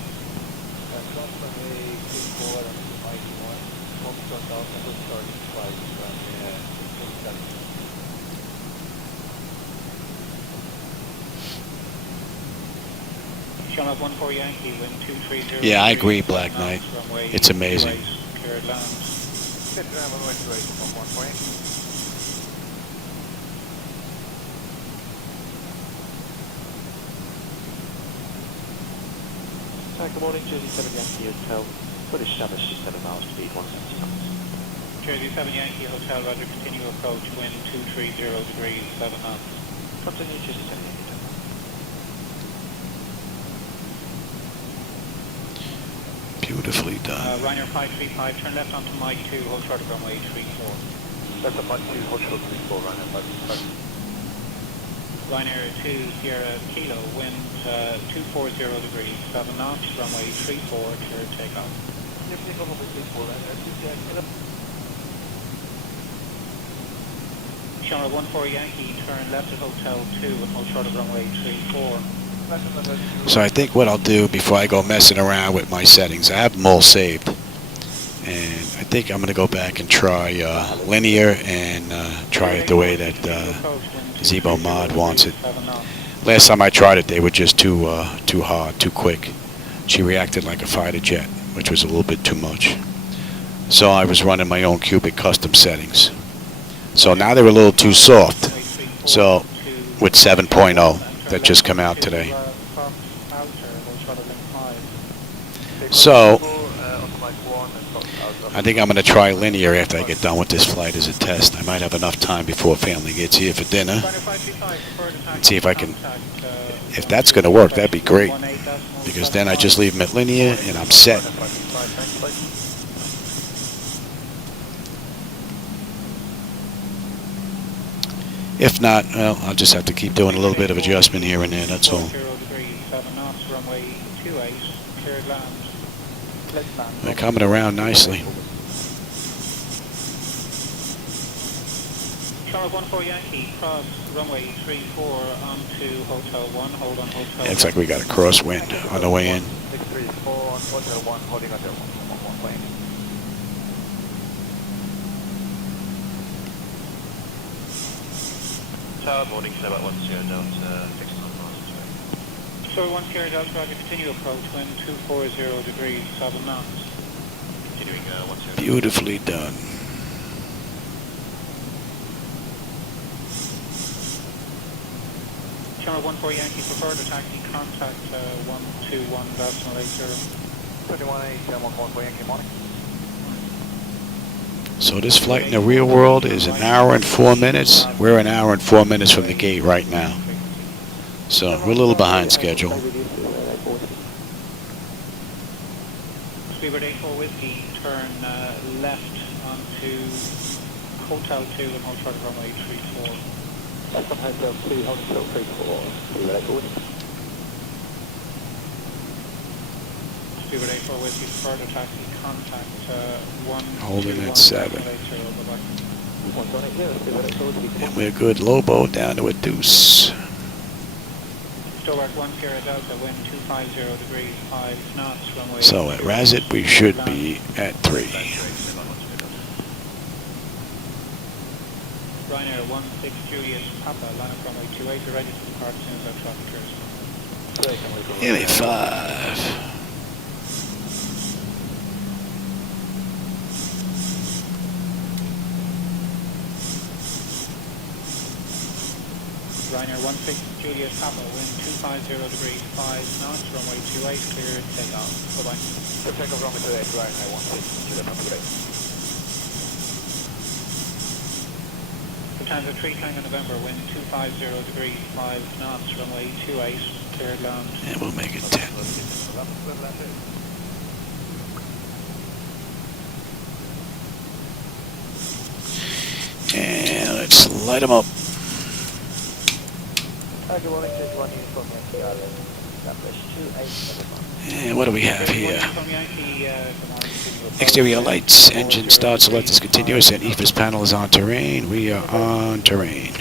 Cross runway 34 onto Mike 1, focus on Delta, hold short of link 5, runway 27. Channel 14 Yankee, wind 230. Yeah, I agree, Black Knight. It's amazing. Cleared land. Sit down, runway 28, 140. Hi, good morning, Jersey 7 Yankee Hotel. British established 7 miles, speed 170 knots. Jersey 7 Yankee Hotel, roger, continue approach, wind 230 degrees, 7 knots. Continue, Jersey 7 Yankee Hotel. Beautifully done. Ryanair 535, turn left onto Mike 2, hold short of runway 34. Left on Mike 2, hold short of 34, Ryanair 535. Ryanair 2 Sierra Kilo, wind 240 degrees, 7 knots, runway 34, clear takeoff. Clear takeoff over 34, Ryanair 2 Sierra Kilo. Channel 14 Yankee, turn left at Hotel 2 and hold short of runway 34. So I think what I'll do before I go messing around with my settings, I have them all saved. And I think I'm going to go back and try linear and try it the way that Zibo Mod wants it. Last time I tried it, they were just too hard, too quick. She reacted like a fighter jet, which was a little bit too much. So I was running my own cubic custom settings. So now they're a little too soft. So with 7.0 that just come out today. So I think I'm going to try linear after I get done with this flight as a test. I might have enough time before family gets here for dinner. And see if I can, if that's going to work, that'd be great. Because then I just leave them at linear and I'm set. If not, well, I'll just have to keep doing a little bit of adjustment here and there, that's all. They're coming around nicely. Charles 14 Yankee, cross runway 34 onto Hotel 1, hold on Hotel 1. Looks like we got a crosswind on the way in. 634 on Hotel 1, holding Hotel 1 way. Tower, morning, Sierra 10 Delta, fixed on Mars. So 1 Sierra Delta, Roger, continue approach, wind 240 degrees, 7 knots. Continuing 10. Beautifully done. Channel 14 Yankee, preferred taxi, contact 121.80. 21 Yankee, morning. So this flight in the real world is 1 hour and 4 minutes. We're 1 hour and 4 minutes from the gate right now. So we're a little behind schedule. Speedbird 84 Whiskey, turn left onto Hotel 2 and hold short of runway 34. That's on Hotel 2, Hotel 34. Speedbird 84 Whiskey. Speedbird 84 Whiskey, further taxi, contact 1. Holding at 7. And we're good. Lobo down to a deuce. Stowart 1 Sierra Delta, wind 250 degrees, 5 knots, runway. So at Razit we should be at 3. Ryanair 16 Julius Papa, line up runway 28, you're ready to depart as soon as our traffic clears. Give me 5. Ryanair 16 Julius Papa, wind 250 degrees, 5 knots, runway 28, clear, take off. Bye-bye. Take off runway 28, Ryanair 16 Julius Papa, good day. Lufthansa 3 Tango November, wind 250 degrees, 5 knots, runway 28, cleared land. And we'll make it 10. And let's light them up. Good morning, 21 Uniform Yankee Island. And what do we have here? Exterior lights, engine start, select is continuous, and EFIS panel is on terrain. We are on terrain.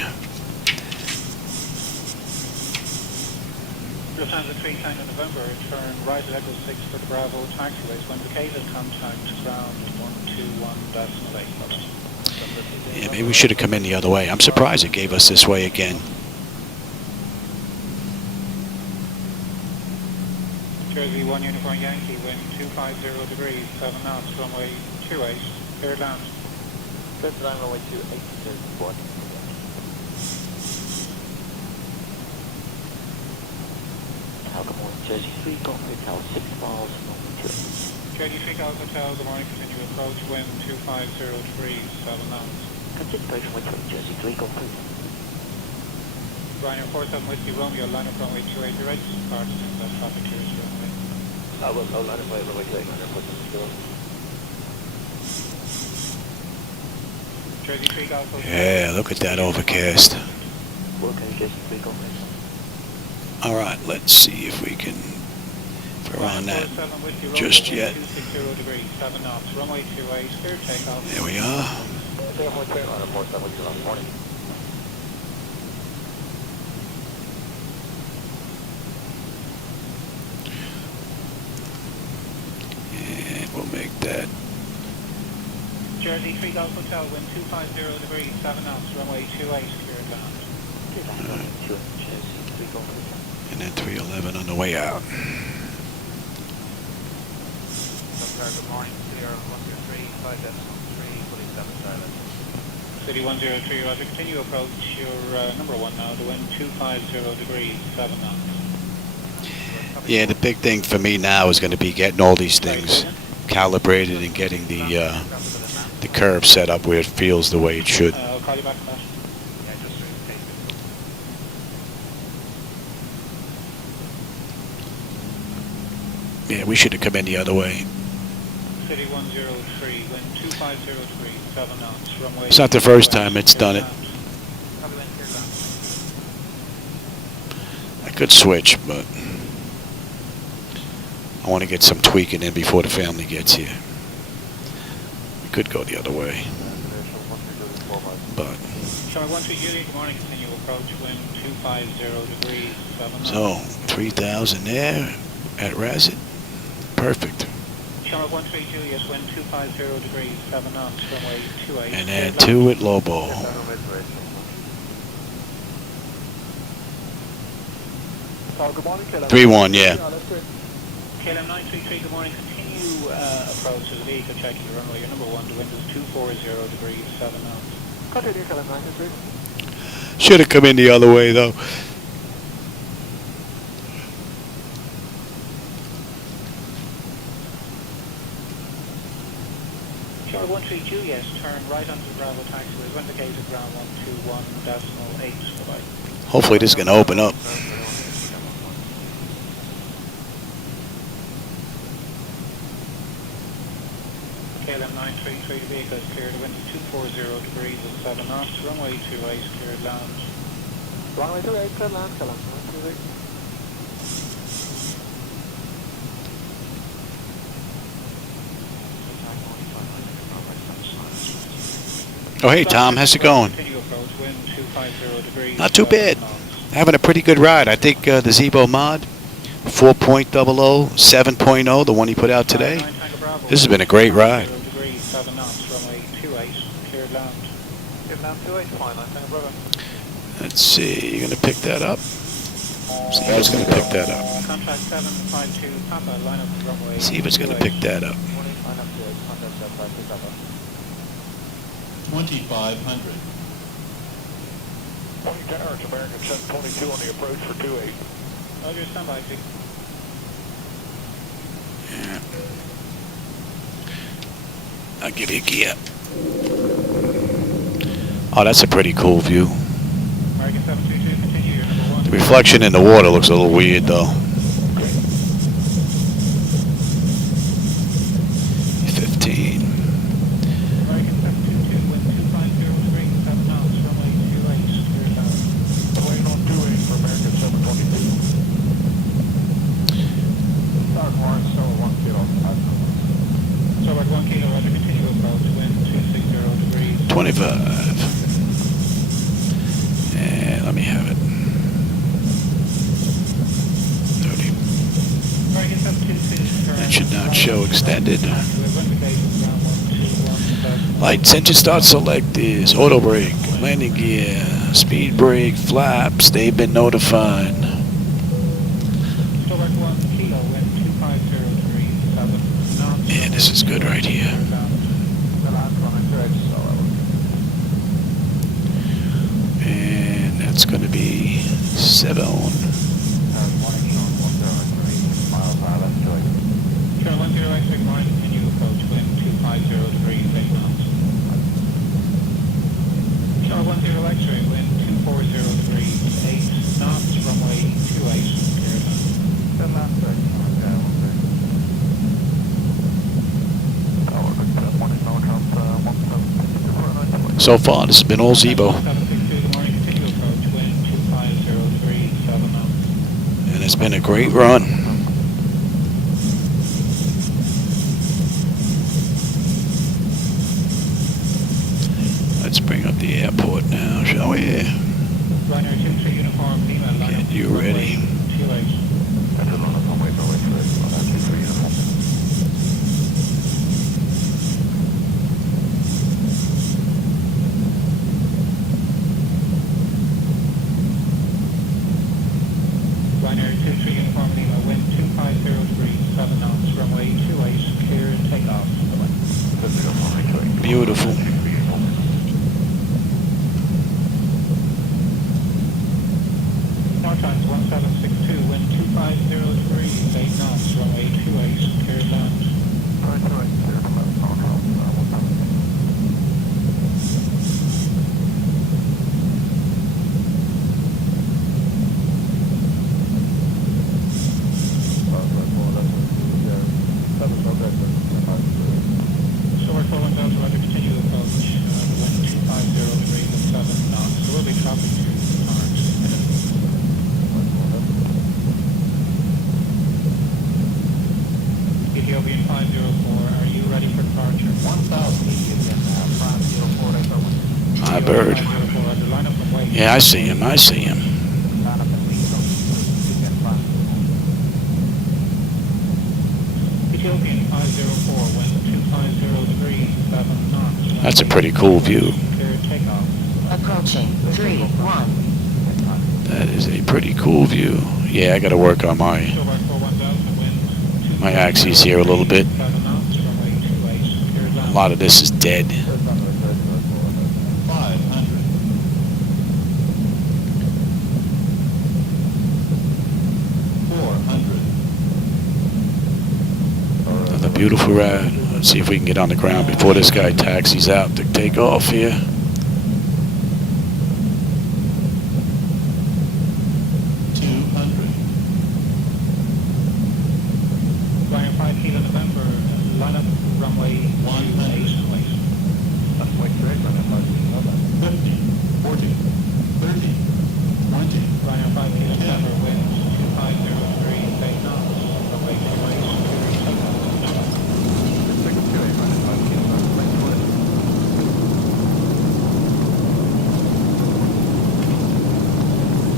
Lufthansa 3 Tango November, turn right at Echo 6 for the Bravo taxiways. When vacated, contact ground 121.8. Yeah, maybe we should have come in the other way. I'm surprised it gave us this way again. Jersey 1 Uniform Yankee, wind 250 degrees, 7 knots, runway 28, cleared land. Cleared land, runway 28, Jersey 1. Good morning, Jersey 3 Golf Hotel, 6 miles from runway 2. Jersey 3 Golf Hotel, good morning, continue approach, wind 250 degrees, 7 knots. Continuation with Jersey 3 Golf Hotel. Ryanair 47 Whiskey Romeo, line up runway 28, you're ready to depart as soon as that traffic clears runway. I will line up runway 28, Ryanair 47 Whiskey Romeo. Jersey 3 Golf Hotel. Yeah, look at that overcast. Okay, Jersey 3 Golf Hotel. Alright, let's see if we can, if we're on that just yet. 260 degrees, 7 knots, runway 28, clear takeoff. There we are. Jersey 3 Golf Hotel, wind 250 degrees, 7 knots, runway 28, clear and land. And then 311 on the way out. Good morning, clear 123, 5 fully 7 silent. City 103, roger, continue approach, your number 1 now, the wind 250 degrees, 7 knots. Yeah, the big thing for me now is going to be getting all these things calibrated and getting the curve set up where it feels the way it should. I'll call you back on that. Yeah, just Yeah, we should have come in the other way. City 103, wind 250 degrees, 7 knots, runway. It's not the first time it's done it. I could switch, but I want to get some tweaking in before the family gets here. We could go the other way, but Charlie 13 Juliet, good morning, continue approach, wind 250 degrees, 7 knots. so 3,000 there at Razit. Perfect. Charlie 13 Juliet, wind 250 degrees, 7 knots, runway 28. And then 2 at Lobo. 3-1, yeah. KLM 933, good morning, continue approach to the vehicle, check your runway, your number 1, the wind is 240 degrees, 7 knots. Continue, KLM 933. Should have come in the other way though. Charlie 13 Juliet, turn right onto the Bravo taxiway, is indicated ground 121.8, bye-bye. Hopefully this is going to open up. KLM 933, the vehicle is cleared, the wind is 240 degrees and 7 knots, runway 28, cleared land. Runway 28, cleared land, KLM 933. Oh, hey, Tom, how's it going? Continue approach, wind 250 degrees. Not too bad. Having a pretty good ride. I think the Zibo Mod 4.00, 7.0, the one he put out today, this has been a great ride. 7 knots, runway 28, cleared land. Cleared land 28, fine, Tango Bravo. Let's see, you're going to pick that up? See if it's going to pick that up. Contract 752, Papa, line up the runway. See if it's going to pick that up. 2,500. 20 tower, it's American 722 on the approach for 28. Roger, standby, please. Yeah. I'll give you a gear. Oh, that's a pretty cool view. American 722, continue, your number 1. The reflection in the water looks a little weird though. 15. American 722, wind 250 degrees, 7 knots, runway 28, cleared land. Waiting on 28 for American 722. Start Warren, so 1 kilo. Starboard 1 kilo, roger, continue approach, wind 260 degrees. 25. And let me have it. 30. American 722, That should not show extended. Lights, engine start selectors, auto brake, landing gear, speed brake, flaps, they've been notified. Starboard 1 kilo, wind 250 degrees, 7 knots. Yeah, this is good right here. And that's going to be 7. Turn 10 extra, good morning, continue approach, wind 250 degrees, 8 knots. Turn 10 extra, wind 240 degrees, 8 knots, runway 28, clear land. So far, this has been all Zibo. 762, good morning, continue approach, wind 250 degrees, 7 knots. And it's been a great run. Let's bring up the airport now, shall we? Ryanair 23 uniform, female line up. Get you ready. 28. Liner 23 inform Lima, wind 250 degrees, 7 knots, runway 28, clear takeoff. Beautiful. More times, 1762, wind 250 degrees, 8 knots, runway 28, clear land. Ethiopian 504, are you ready for departure? 1000 Ethiopian 504. Hi, bird. Yeah, I see him. I see him. Ethiopian 504, wind 250 degrees, 7 knots. That's a pretty cool view. Clear takeoff. Approaching 3-1. That is a pretty cool view. Yeah, I got to work on my axes here a little bit. A lot of this is dead. 400. Another beautiful ride. Let's see if we can get on the ground before this guy taxis out to take off here.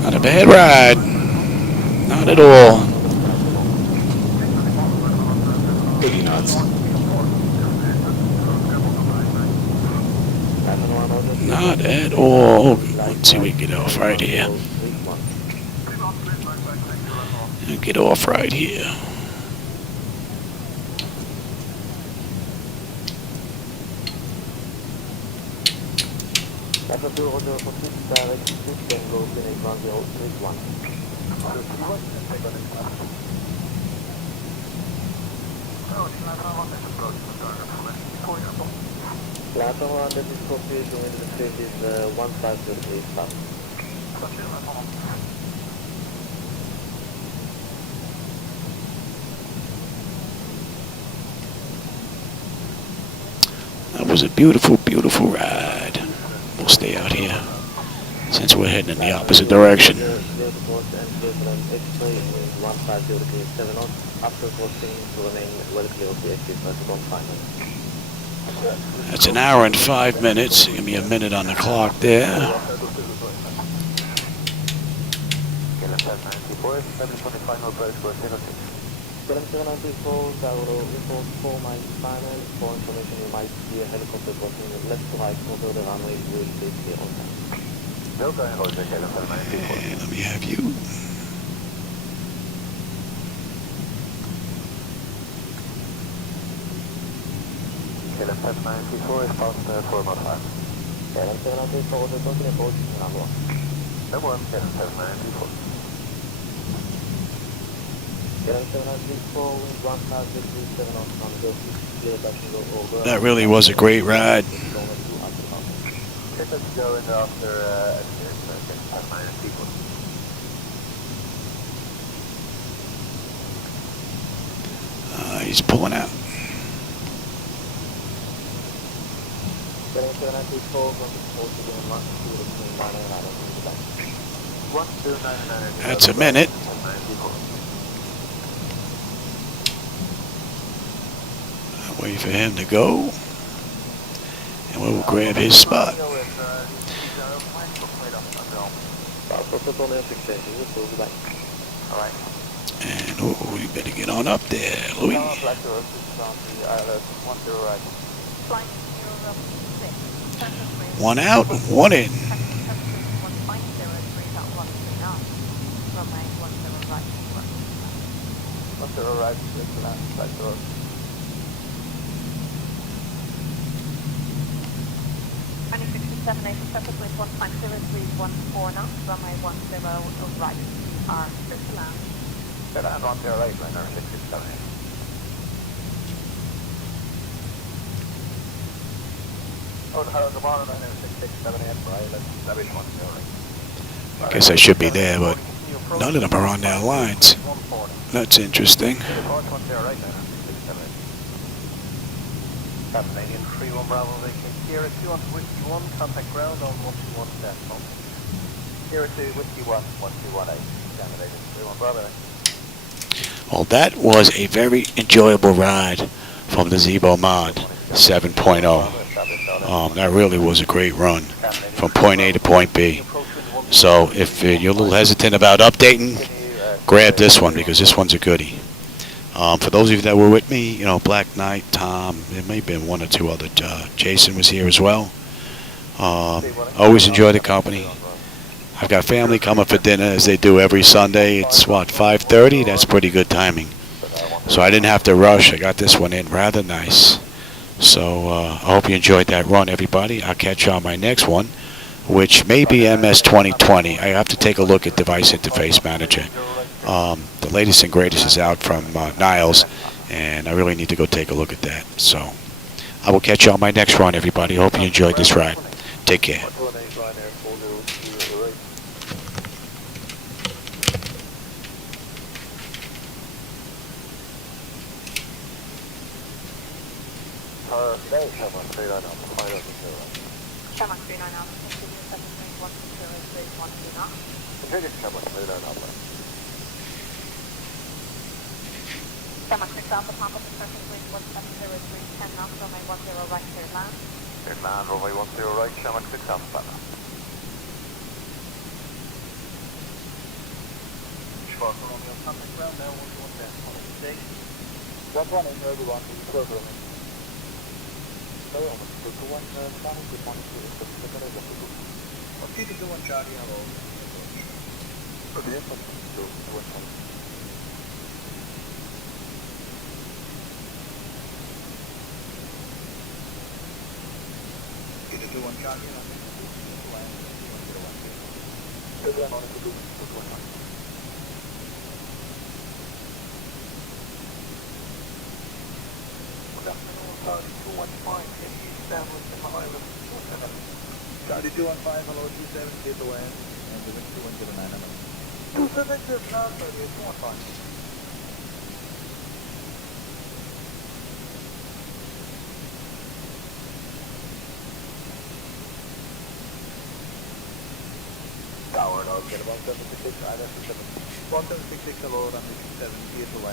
Not a bad ride. Not at all. 80 knots. Not at all. Let's see if we can get off right here. Get off right here. Platform on the discovery going to the stage is 1503 south. That was a beautiful, beautiful ride. We'll stay out here since we're heading in the opposite direction. That's an hour and 5 minutes. Give me a minute on the clock there. Okay, let me have you. KLM 794 is past 4 more 5. KLM 794 is talking about number 1. Number 1, KLM 794. KLM 794 with 1037 on go 6 clear back and go over. That really was a great ride. Let's go in after KLM 794. He's pulling out. That's a minute. I'll wait for him to go, and we'll grab his spot. And oh, you better get on up there, Louis. One out, one in. runway 10 right. 10 right, clear to land, right to road. 2678, traffic with 15031 knots, runway 10 right. You are clear to land. Clear to land, 10 right, liner 6678. Oh, good morning, liner 6678 for island, David 10 right. I guess I should be there, but none of them are on their lines. That's interesting. Tasmanian 31 Bravo Viking. Sierra 2 on Whiskey 1, contact ground on 121 decimal. Sierra 2, Whiskey 1, 1218. Examinated 31 Bravo. Well, that was a very enjoyable ride from the Zibo Mod 7.0. That really was a great run from point A to point B. So if you're a little hesitant about updating, grab this one because this one's a goodie. For those of you that were with me, you know, Black Knight, Tom, there may have been one or two other. Jason was here as well. Always enjoy the company. I've got family coming for dinner as they do every Sunday. It's what, 5:30? That's pretty good timing. So I didn't have to rush. I got this one in rather nice. So I hope you enjoyed that run, everybody. I'll catch you on my next one, which may be MS 2020. I have to take a look at Device Interface Manager. The latest and greatest is out from Niles, and I really need to go take a look at that. So I will catch you on my next run, everybody. Hope you enjoyed this ride. Take care. Shamrock 39 Alpha, continue 731 knots. Continue Shamrock 39 Alpha. Shamrock 6 Alpha, top of the surface wind 170 10 knots, runway 10 right, clear land. Clear land, runway 10 right, Shamrock 6 Alpha. Shark Romeo, contact ground now, 121 10, 1 in, everyone, to the program. So, the one channel, the one to the second of the group. Okay, the one Charlie, hello. Okay, the one channel. Okay, the one Charlie, hello. The one on the group, the one on. Good afternoon, Charlie 215. Charlie 215, hello, 27, get the wind, and the wind 2109. 27, good, now, 215. Tower, I'll get 1766, 1766, hello, I'm 27, get the wind.